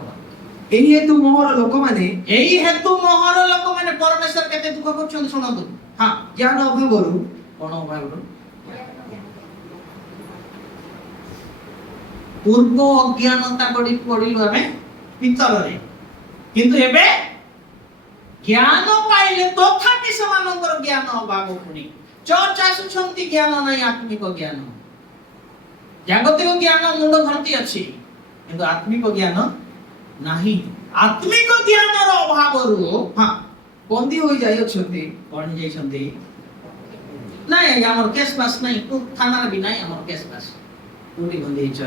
ଏହି ହେତୁ ମୋହର ଲୋକମାନେ ଏହି ହେତୁ ମୋହର ଲୋକମାନେ ପରମେଶ୍ୱର କେତେ ଦୁଃଖ କରୁଛନ୍ତି ଶୁଣନ୍ତୁ। ଜ୍ଞାନ ଅଭାବରୁ କଣ ଅଭାବରୁ? ପୂର୍ବ ଅଜ୍ଞାନତା ପଡ଼ିଲୁ ଆମେ ଭିତରରେ, କିନ୍ତୁ ଏବେ ଜ୍ଞାନ ପାଇଲେ ତଥାପି ସେମାନଙ୍କର ଜ୍ଞାନ ଅଭାବ। ପୁଣି ଚର୍ଚ୍ଚ ଆସୁଛନ୍ତି, ଜ୍ଞାନ ନାହିଁ, ଆତ୍ମିକ ଜ୍ଞାନ। ଜାଗତିକ ଜ୍ଞାନ ମୁଣ୍ଡ ଭର୍ତ୍ତି ଅଛି, କିନ୍ତୁ ଆତ୍ମିକ ଜ୍ଞାନ ନାହିଁ। ଆତ୍ମିକ ଜ୍ଞାନର ଅଭାବରୁ ବନ୍ଦୀ ହୋଇ ଯାଇଅଛନ୍ତି। କଣ ଯାଇଛନ୍ତି? ନାଇଁ ଆଜ୍ଞା ଆମର କେସ୍ ବାସ୍ ନାହିଁ, ଥାନାରେ ବି ନାହିଁ ଆମର କେସ୍ ବାସ୍। କୋଉଠି ବନ୍ଦେଇଛ?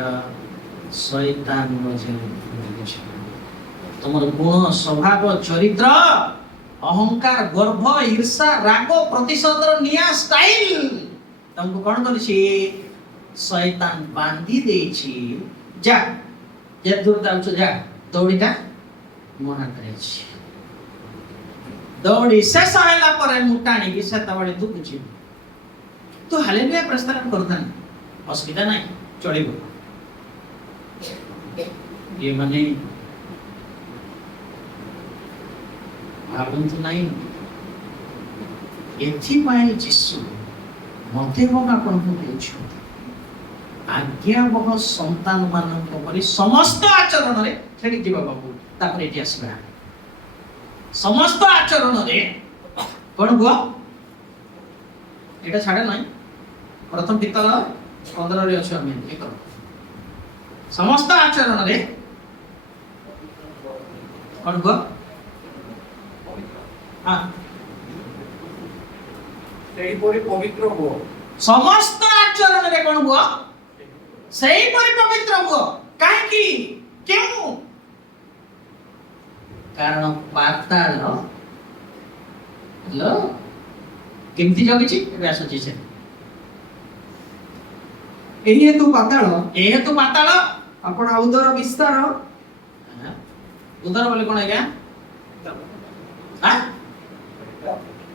ଶୈତାନ ତମର ଗୁଣ, ସ୍ୱଭାବ, ଚରିତ୍ର, ଅହଙ୍କାର, ଗର୍ବ, ଈର୍ଷା, ରାଗ, ପ୍ରତିଶୋଧର ନିଆଁ ଷ୍ଟାଇଲ ତମକୁ କଣ କରିଛି? ଶୈତାନ ବାନ୍ଧି ଦେଇଛି। ଯା ଯେ ଦୂର ଯାଉଛ, ଯା ଦୌଡ଼ିଟା ମୋ ହାତରେ ଅଛି। ଦୌଡ଼ି ଶେଷ ହେଲା ପରେ ମୁଁ ଟାଣିକି ସେତେବେଳେ ତୁ ବୁଝିବୁ। ତୁ ହାଲେଲୁୟା ପ୍ରସ୍ତାବ କରୁଥାନ୍ତି, ଅସୁବିଧା ନାହିଁ, ଚଳିବ। ये माने ଭାବନ୍ତୁ ନାହିଁ ଏଥିପାଇଁ ଯୀଶୁ ମତେ ଏବଂ ଆପଣଙ୍କୁ ଦେଉଛନ୍ତି ଆଜ୍ଞାବହ ସନ୍ତାନ ମାନଙ୍କ ପରି ସମସ୍ତ ଆଚରଣରେ। ସେଠି ଯିବା ବାବୁ, ତାପରେ ଏଠି ଆସିବା। ସମସ୍ତ ଆଚରଣରେ କଣ କୁହ? ଏଇଟା ଛାଡେ ନାହିଁ, ପ୍ରଥମ ପିତର 15ରେ ଅଛି। ଆମେ ସମସ୍ତ ଆଚରଣରେ କଣ କୁହ? ସେହିପରି ପବିତ୍ର ହୁଅ। ସମସ୍ତ ଆଚରଣରେ କଣ ହୁଅ? ସେହିପରି ପବିତ୍ର ହୁଅ। କାହିଁକି? କେଉଁ? କାରଣ ପାତାଳ କେମିତି ଜଗିଛି? ଏବେ ଆସୁଛି ସେ। ଏହି ହେତୁ ପାତାଳ ଆପଣ ଉଦର ବିସ୍ତାର। ଉଦର ବୋଲେ କଣ ଆଜ୍ଞା?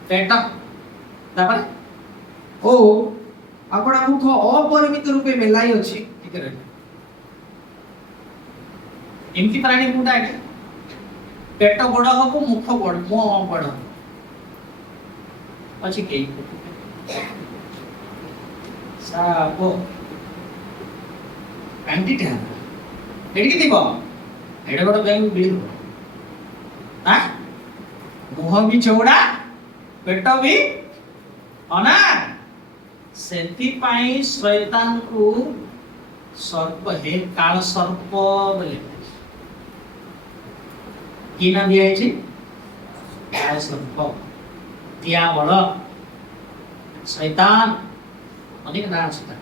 ପେଟ। ତାପରେ ଓ ଆପଣ ମୁଖ ଅପରିମିତ ରୂପେ ମେଲାଇ ଅଛି। ଏମିତି ପ୍ରାଣୀ କୋଉଟା ଆଜ୍ଞା? ପେଟ ବଡ ହବ, ମୁଖ ବଡ, ମୁହଁ ବଡ ଅଛି କି? ସାପ କାଣ୍ଟିଟା ଏଠିକି ଥିବ, ଏଡେ ବଡ ବ୍ୟାଙ୍କ୍ ବିଳିବ। ମୁହଁ ବି ଚଉଡା, ପେଟ ବି ଅନା। ସେଥିପାଇଁ ଶୈତାନକୁ ସର୍ପ ହେ କାଳ ସର୍ପ ବୋଲି କି ନାଁ ଦିଆଯାଇଛି? କାଳ ସର୍ପ, ଦିଆବଳ, ଶୈତାନ। ଅନେକ ନାଁ ଅଛି ତାର।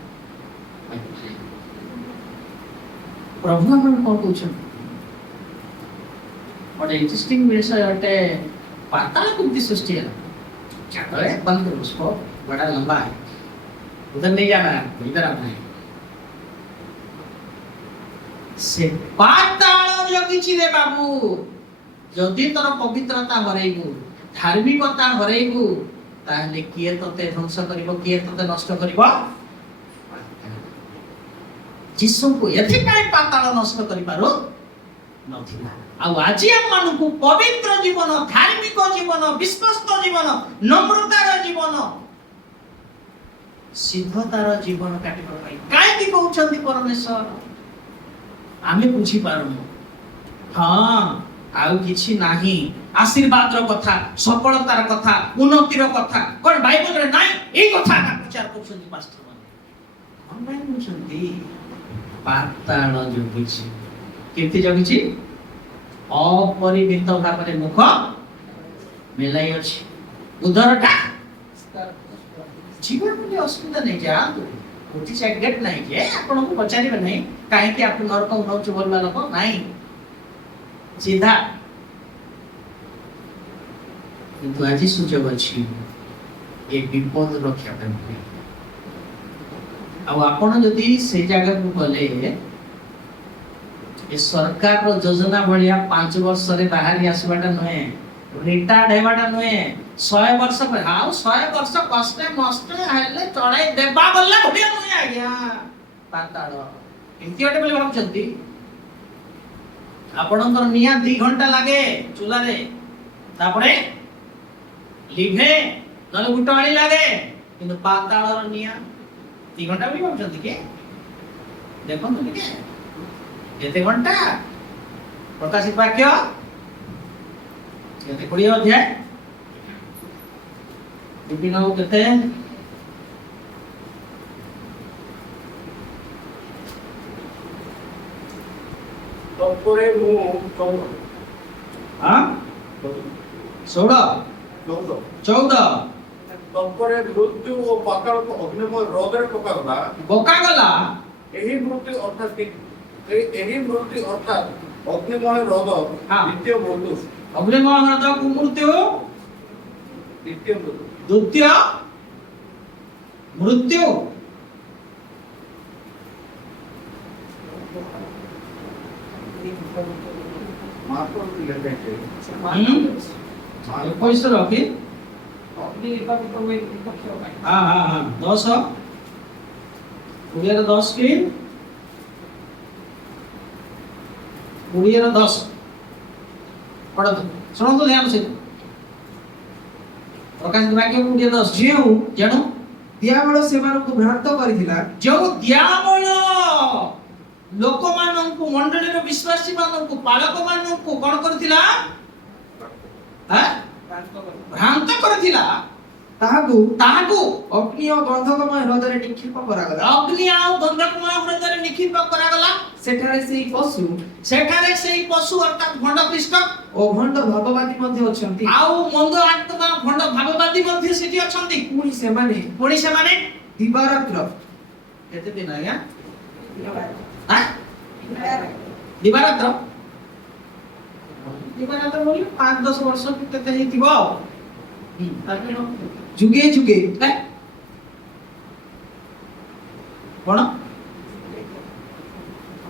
ପ୍ରଭୁ ଆମର କଣ କହୁଛନ୍ତି? ଗୋଟେ ଇଣ୍ଟରେଷ୍ଟିଂ ବିଷୟ ଅଟେ। पाताल कुंती सृष्टि है क्या तो है बंद करो उसको, बड़ा लंबा है, उधर नहीं जाना है, इधर आना है। से पाताल जगिछि रे बाबू, जदि तोर पवित्रता हरैबू, धार्मिकता हरैबू, ताहले किए तते ध्वंस करिवो, किए तते नष्ट करिवो? जीसु को यथि काई पाताल नष्ट करि पारो नथिला। ଆଉ ଆଜି ଆମମାନଙ୍କୁ ପବିତ୍ର ଜୀବନ, ଧାର୍ମିକ ଜୀବନ, ବିଶ୍ୱସ୍ତ ଜୀବନ, ନମ୍ରତାର ଜୀବନ, ସିଦ୍ଧତାର ଜୀବନ କାଟିବା ପାଇଁ କାହିଁକି କହୁଛନ୍ତି ପରମେଶ୍ୱର? ଆମେ ବୁଝିପାରୁନୁ। ହଁ, ଆଉ କିଛି ନାହିଁ। ଆଶୀର୍ବାଦର କଥା, ସଫଳତାର କଥା, ଉନ୍ନତିର କଥା କଣ ବାଇବଲରେ ନାହିଁ? ଏଇ କଥା ପ୍ରଚାର କରୁଛନ୍ତି ପାଷ୍ଟର ମାନେ। କଣ ପାଇଁ କହୁଛନ୍ତି? ପାତାଳ ଜଗିଛି। କେମିତି ଜଗିଛି? अपरिमित भाବରେ मुख मेलाई अछि, उदरटा जीवन में असुविधा नहीं जातु कोठी सेगेट नहीं जे आपण को पचारिबे नहीं काहे कि आपण नरक उनौच बोलबा लोक नहीं सीधा। किंतु आज सुजोग अछि ए विपद रक्षा करबे। आ आपण जदी से जगह को गले ए सरकार रो योजना भलिया 5 वर्ष रे बाहरी आसबाटा नहे, रिटायर्ड हेबाटा नहे, 100 वर्ष पर हाउ 100 वर्ष कष्टे मष्टे हेले चढ़ाई देबा गल्ला भलिया नहे आज्ञा। पाताळ एमती अटे बोली भाबचंती आपणकर निया 2 घंटा लागे चूल्हा रे, तापरे लिभे नले गुटवाणी लागे, किंतु पाताळ रो निया 2 घंटा भी भाबचंती के देखो तो के केते घंटा प्रकाशित वाक्य केते 20 अध्याय विपिन हो केते तत्परे मु 14 हां 16 तत्परे मृत्यु ओ पाताल को अग्निमय हृदय पका गला एही मृत्यु अर्थात एही मृत्यु अर्थात अग्निमय हृदय द्वितीय मृत्यु। अग्निमय हृदय को मृत्यु द्वितीय मृत्यु मार्को लिखे थे पैसा रखी हाँ हाँ हाँ 10 20 10 की 20 10 पढ़ो सुनो तो ध्यान से प्रकाश वाक्य 20 10 जेउ जानो दियाबळ सेମାନଙ୍କୁ ଭ୍ରାନ୍ତ କରିଥିଲା, जो दियाबळ लोक माननकु मंडली रो विश्वासी माननकु पालक माननकु कोन करथिला? हां भ्रांत करथिला। ତାହାକୁ ताहाकु ଅଗ୍ନି ଓ ଗନ୍ଧକମୟ ହ୍ରଦରେ ନିକ୍ଷେପ କରାଗଲା। अग्नि आउ गंधकमय हृदय निक्षेप करागला। ସେଠାରେ ସେହି ପଶୁ सेठारे सेही पशु अर्थात भंड ख्रीष्ट ଓ ଭଣ୍ଡ ଭାବବାଦୀ ମଧ୍ୟ ଅଛନ୍ତି। आउ मंद आत्मा भंड भाववादी मध्ये सेठी अछंती। ପୁଣି ସେମାନେ पुणी से माने ଦିବାରାତ୍ର केते दिन आया हां दिवारात्र दिवारात्र बोली 5-10 वर्ष केते हिथिबो ताके ଯୁଗେ ଯୁଗେ कोन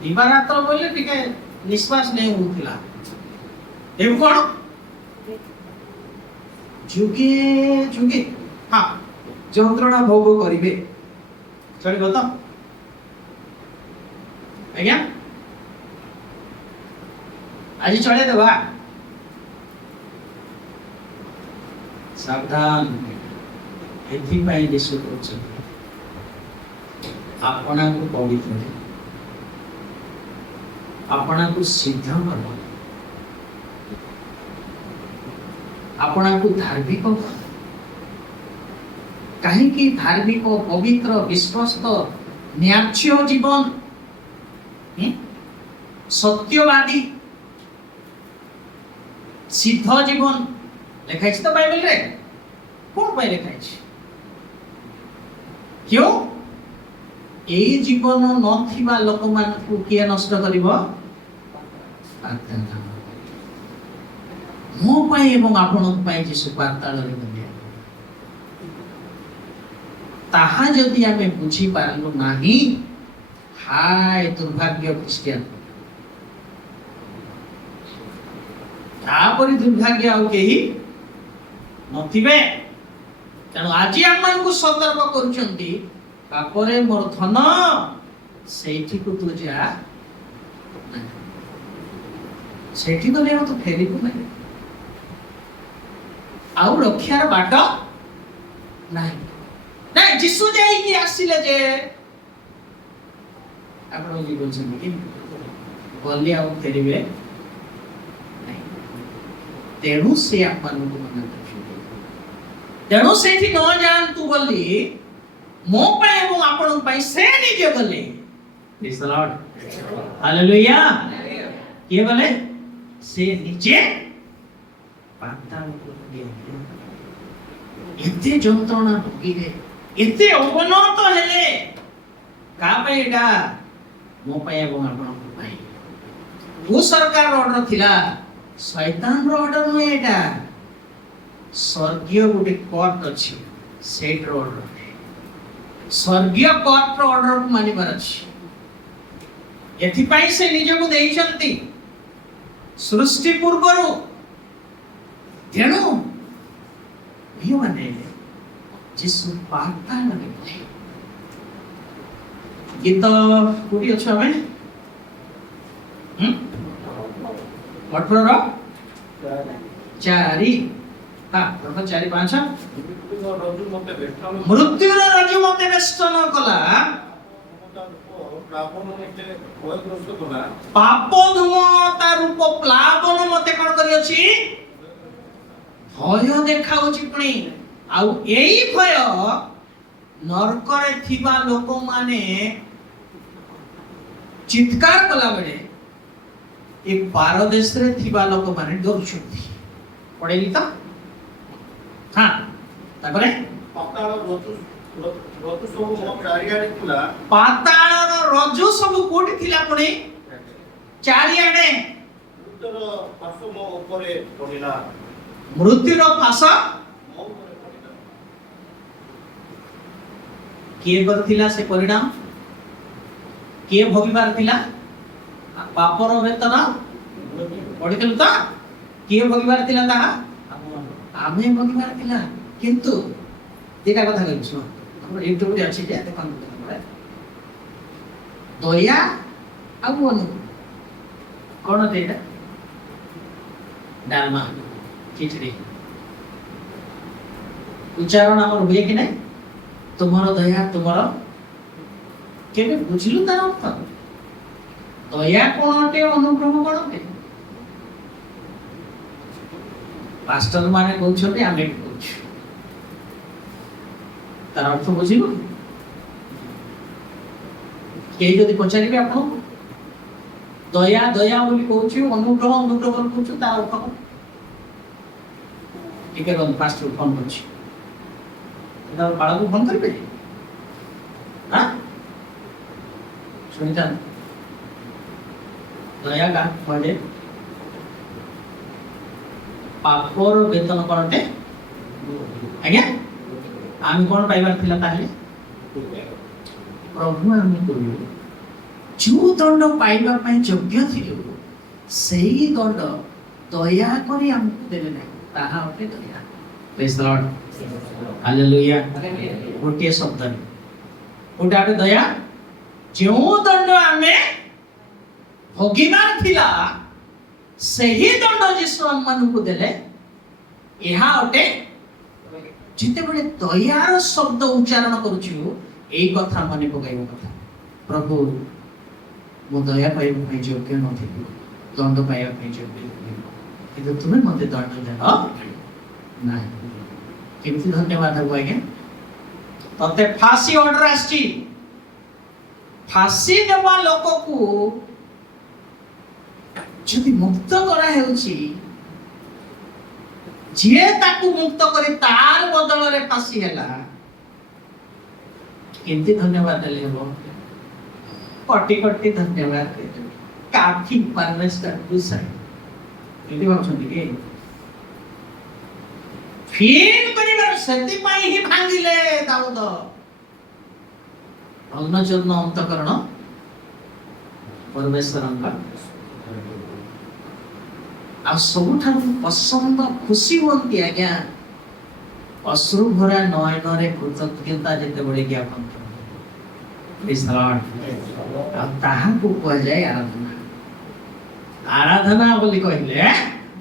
दिवारात्र बोले टिके निश्वास नहीं होतिला एम कोन जुगे जुगे हां ଯନ୍ତ୍ରଣା ଭୋଗ କରିବେ। चलिबो तो आज्ञा आज चले देबा सावधान एथि पाई यीशु कहछ आपना को पवित्र आपना को सिद्ध कर आपना को धार्मिक कहीं की धार्मिक पवित्र विश्वस्त न्याच्य जीवन सत्यवादी सिद्ध जीवन लिखाई तो बाइबल रे कौन पाई लिखाई क्यों এই জীবন নথিবা ଲୋକମାନଙ୍କୁ କିଏ ନଷ୍ଟ କରିବ? ପାତାଳ। ମୋ ପାଇଁ ଏବଂ ଆପଣଙ୍କ ପାଇଁ ଯୀଶୁ ପାତାଳରେ ଗଲେ। ତାହା ଯଦି ଆମେ ବୁଝିପାରିଲୁ ନାହିଁ, ହାୟ ଦୁର୍ଭାଗ୍ୟ ଖ୍ରୀଷ୍ଟିଆନ। ତାପରେ ଦୁର୍ଭାଗ୍ୟ ଆଉ କେହି ନଥିବେ। ତେଣୁ ଆଜି ଆମମାନଙ୍କୁ ସତର୍କ କରୁଛନ୍ତି, ପାପରେ ମୋର ଧନ ସେଇଠିକୁ ତୁ ଯା, ସେଇଠି ଗଲେ ଆଉ ତୁ ଫେରିବୁ ନାହିଁ, ଆଉ ରକ୍ଷାର ବାଟ ନାହିଁ। ନାଇଁ, ଯୀଶୁ ଯାଇକି ଆସିଲେ ଯେ ଆପଣ କି କହୁଛନ୍ତି କି ଗଲେ ଆଉ ଫେରିବେ ନାହିଁ। ତେଣୁ ସେ ଆପଣଙ୍କୁ ମନା କରୁଛନ୍ତି, ତେଣୁ ସେଇଠି ନ ଯାଆନ୍ତୁ ବୋଲି ମୋ ପାଇଁ ଏବଂ ଆପଣଙ୍କ ପାଇଁ ସେ ନିଜେ ଗଲେ। Praise the Lord. Hallelujah. କିଏ ଗଲେ? ସେ ନିଜେ ପାତାଳକୁ ଗଲେ। ଏତେ ଯନ୍ତ୍ରଣା ଭୋଗିଲେ, ଏତେ ଅବନତ ହେଲେ, କାହା ପାଇଁ? ଏଇଟା ମୋ ପାଇଁ ଏବଂ ଆପଣଙ୍କ ପାଇଁ। କୋଉ ସରକାରର ଅର୍ଡର ଥିଲା? ଶୈତାନର ଅର୍ଡର ନୁହେଁ ଏଇଟା। ସ୍ୱର୍ଗୀୟ ଗୋଟେ କୋର୍ଟ ଅଛି, ସେଇଟାର ଅର୍ଡର। ସ୍ୱର୍ଗୀୟ କୋର୍ଟର ଅର୍ଡରକୁ ମାନିବାର ଅଛି। ଏଥିପାଇଁ ସେ ନିଜକୁ ଦେଇଛନ୍ତି ସୃଷ୍ଟି ପୂର୍ବରୁ। ତେଣୁ ଯୀଶୁ ପାତାଳରେ ଗଲେ। ଗୀତ କୋଉଠି ଅଛୁ ଆମେ? 18 4 4 5 ମୃତ୍ୟୁର ରଜ୍ଜୁ ମତେ ବେଷ୍ଟନ କଲା, ପାପ ଧୂମ ତା ରୂପ ପ୍ଲାବନ ମତେ କଣ କରିଅଛି? ଭୟ ଦେଖାଉଛି। ପୁଣି ଆଉ ଏଇ ଭୟ ନରକରେ ଥିବା ଲୋକମାନେ ଚିତ୍କାର କଲା ବେଳେ ଏ ପାରଦେଶରେ ଥିବା ଲୋକମାନେ ଡରୁଛନ୍ତି। ପଢେଇଲି ତ? ହଁ, ତାପରେ ପାତାଳର ରଜ୍ଜୁ ସବୁ କୋଉଠି ଥିଲା? ପୁଣି ଚାରିଆଡେ। ମୃତ୍ୟୁର ଫାଶ କିଏ କରିଥିଲା? ସେ ପରିଣାମ କିଏ ଭୋଗିବାର ଥିଲା? ପାପର ବେତନ ପଢିଥିଲୁ ତ? କିଏ ଭୋଗିବାର ଥିଲା? ତାହା ଆମେ ଭୋଗିବାର ଥିଲା। କିନ୍ତୁ ଦିଟା କଥା କହିବି, ଶୁଣ। ଆମର ୟୁଟ୍ୟୁବରେ ଅଛି ଯେ ଦେଖନ୍ତୁ, ଦୟା ଆଉ ଅନୁଭବ କଣ? ସେଇଟା ଡାଲମା ଖିଚଡି ଉଚ୍ଚାରଣ ଆମର ହୁଏ କି ନାହିଁ? ତୁମର ଦୟା, ତୁମର। କେବେ ବୁଝିଲୁ ତାର ଅର୍ଥ? ଦୟା କଣ ଅଟେ? ଅନୁଗ୍ରହ କଣ ଅଟେ? ପାଷ୍ଟର ମାନେ କହୁଛନ୍ତି, ଆମେ ବି କହୁଛୁ। ତାର ଅର୍ଥ ବୁଝିଲୁ? କେହି ଯଦି ପଚାରିବେ ଆପଣଙ୍କୁ, ଦୟା ଦୟା ବୋଲି କହୁଛୁ, ଅନୁଗ୍ରହ ଅନୁଗ୍ରହ ବୋଲି କହୁଛୁ, ତାର ଅର୍ଥ କଣ? ଟିକେ ପାଷ୍ଟର ଫୋନ କରୁଛି, ବାଳକୁ ଫୋନ କରିବେ। ଶୁଣିଥାନ୍ତି, ଦୟା କାହାକୁ କୁହାଯାଏ? ପାପର ବେତନ କଣ ଅଟେ? ଆଜ୍ଞା, ଆମେ କଣ ପାଇବାର ଥିଲା? ତାହେଲେ ପ୍ରଭୁ ଆମକୁ ଯୋଉ ଦଣ୍ଡ ପାଇବା ପାଇଁ ଯୋଗ୍ୟ ଥିଲୁ, ସେଇ ଦଣ୍ଡ ଦୟା କରି ଆମକୁ ଦେଲେ ନାହିଁ, ତାହା ଅଟେ ଦୟା। Praise the Lord. Hallelujah. ଗୋଟିଏ ଶବ୍ଦରେ ଗୋଟେ ଅଟେ ଦୟା। ଯେଉଁ ଦଣ୍ଡ ଆମେ ଭୋଗିବାର ଥିଲା, ସେହି ଦଣ୍ଡ ଯୀଶୁ ଆମମାନଙ୍କୁ ଦେଲେ, ଏହା ଅଟେ। ଯେତେବେଳେ ଦୟାର ଶବ୍ଦ ଉଚ୍ଚାରଣ କରୁଛୁ, ଏଇ କଥା ମନେ ପକାଇବା କଥା, ପ୍ରଭୁ ମୁଁ ଦୟା ପାଇବା ପାଇଁ ଯୋଗ୍ୟ ନଥିଲି, ଦଣ୍ଡ ପାଇବା ପାଇଁ ଯୋଗ୍ୟ ନଥିଲି, କିନ୍ତୁ ତୁମେ ମତେ ଦଣ୍ଡ ଦେଲ ନାହିଁ। କେମିତି ଧନ୍ୟବାଦ ହବ ଆଜ୍ଞା? ତତେ ଫାଶୀ ଅର୍ଡର ଆସିଛି। ଫାଶୀ ଦେବା ଲୋକକୁ ଯଦି ମୁକ୍ତ କରାହେଉଛି, ଯିଏ ତାକୁ ମୁକ୍ତ କରି ତାର ବଦଳରେ ଫାଶୀ ହେଲା, କେମିତି ଧନ୍ୟବାଦ ଦେଲେ ହେବ? कोटि कोटि धन्यवाद काफी परमेश्वर खुश है एटी भावछन के फिर परिवार सती पाई ही भांगिले दाऊद भग्नचूर्ण अंतकरण परमेश्वरଙ୍କ आ ସବୁଠାରୁ ପସନ୍ଦ ଖୁସି ହୁଅନ୍ତି ଆଜ୍ଞା ଅଶ୍ରୁ ଭରା ନୟନରେ କୃତଜ୍ଞତା ଯେତେବେଳେ ଜ୍ଞାପନ କରନ୍ତି ଆଉ ତାହାକୁ କୁହାଯାଏ ଆରାଧନା ଆରାଧନା ବୋଲି କହିଲେ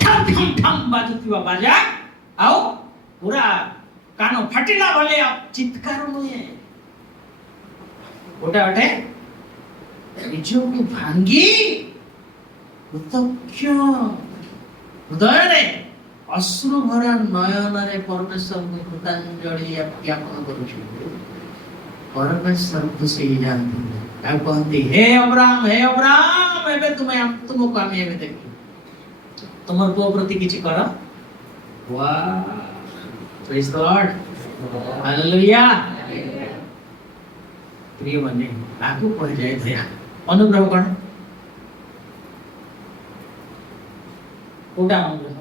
ଠମ୍ ଠମ୍ ଠମ୍ ବାଜୁଥିବା ବାଜା ଆଉ ପୁରା କାନ ଫାଟିଲା ଭଳି ଚିତ୍କାର ନୁହେଁ ଗୋଟା ଗୋଟେ ନିଜକୁ ଭାଙ୍ଗି କୃତଜ୍ଞ ହୃଦୟରେ ଅଶ୍ରୁ ଭରା ନୟନରେ ପରମେଶ୍ୱରଙ୍କୁ କୃତାଞ୍ଜଳି ଜ୍ଞାପନ କରୁଛୁ ପରମେଶ୍ୱର ଖୁସି ହେଇଯାଆନ୍ତି ଆଉ କହନ୍ତି ହେ ଅବ୍ରାମ ଏବେ ତୁମକୁ ଆମେ ଏବେ ଦେଖିବୁ ତୁମର ପୁଅ ପ୍ରତି କିଛି କର ପ୍ରେଜ୍ ଦ ଲର୍ଡ ହାଲେଲୁୟା ପ୍ରିୟ ମାନେ ଆକୁ କୁହାଯାଏ ଦୟା ଅନୁଗ୍ରହ କଣ କୋଉଟା ଅନୁଗ୍ରହ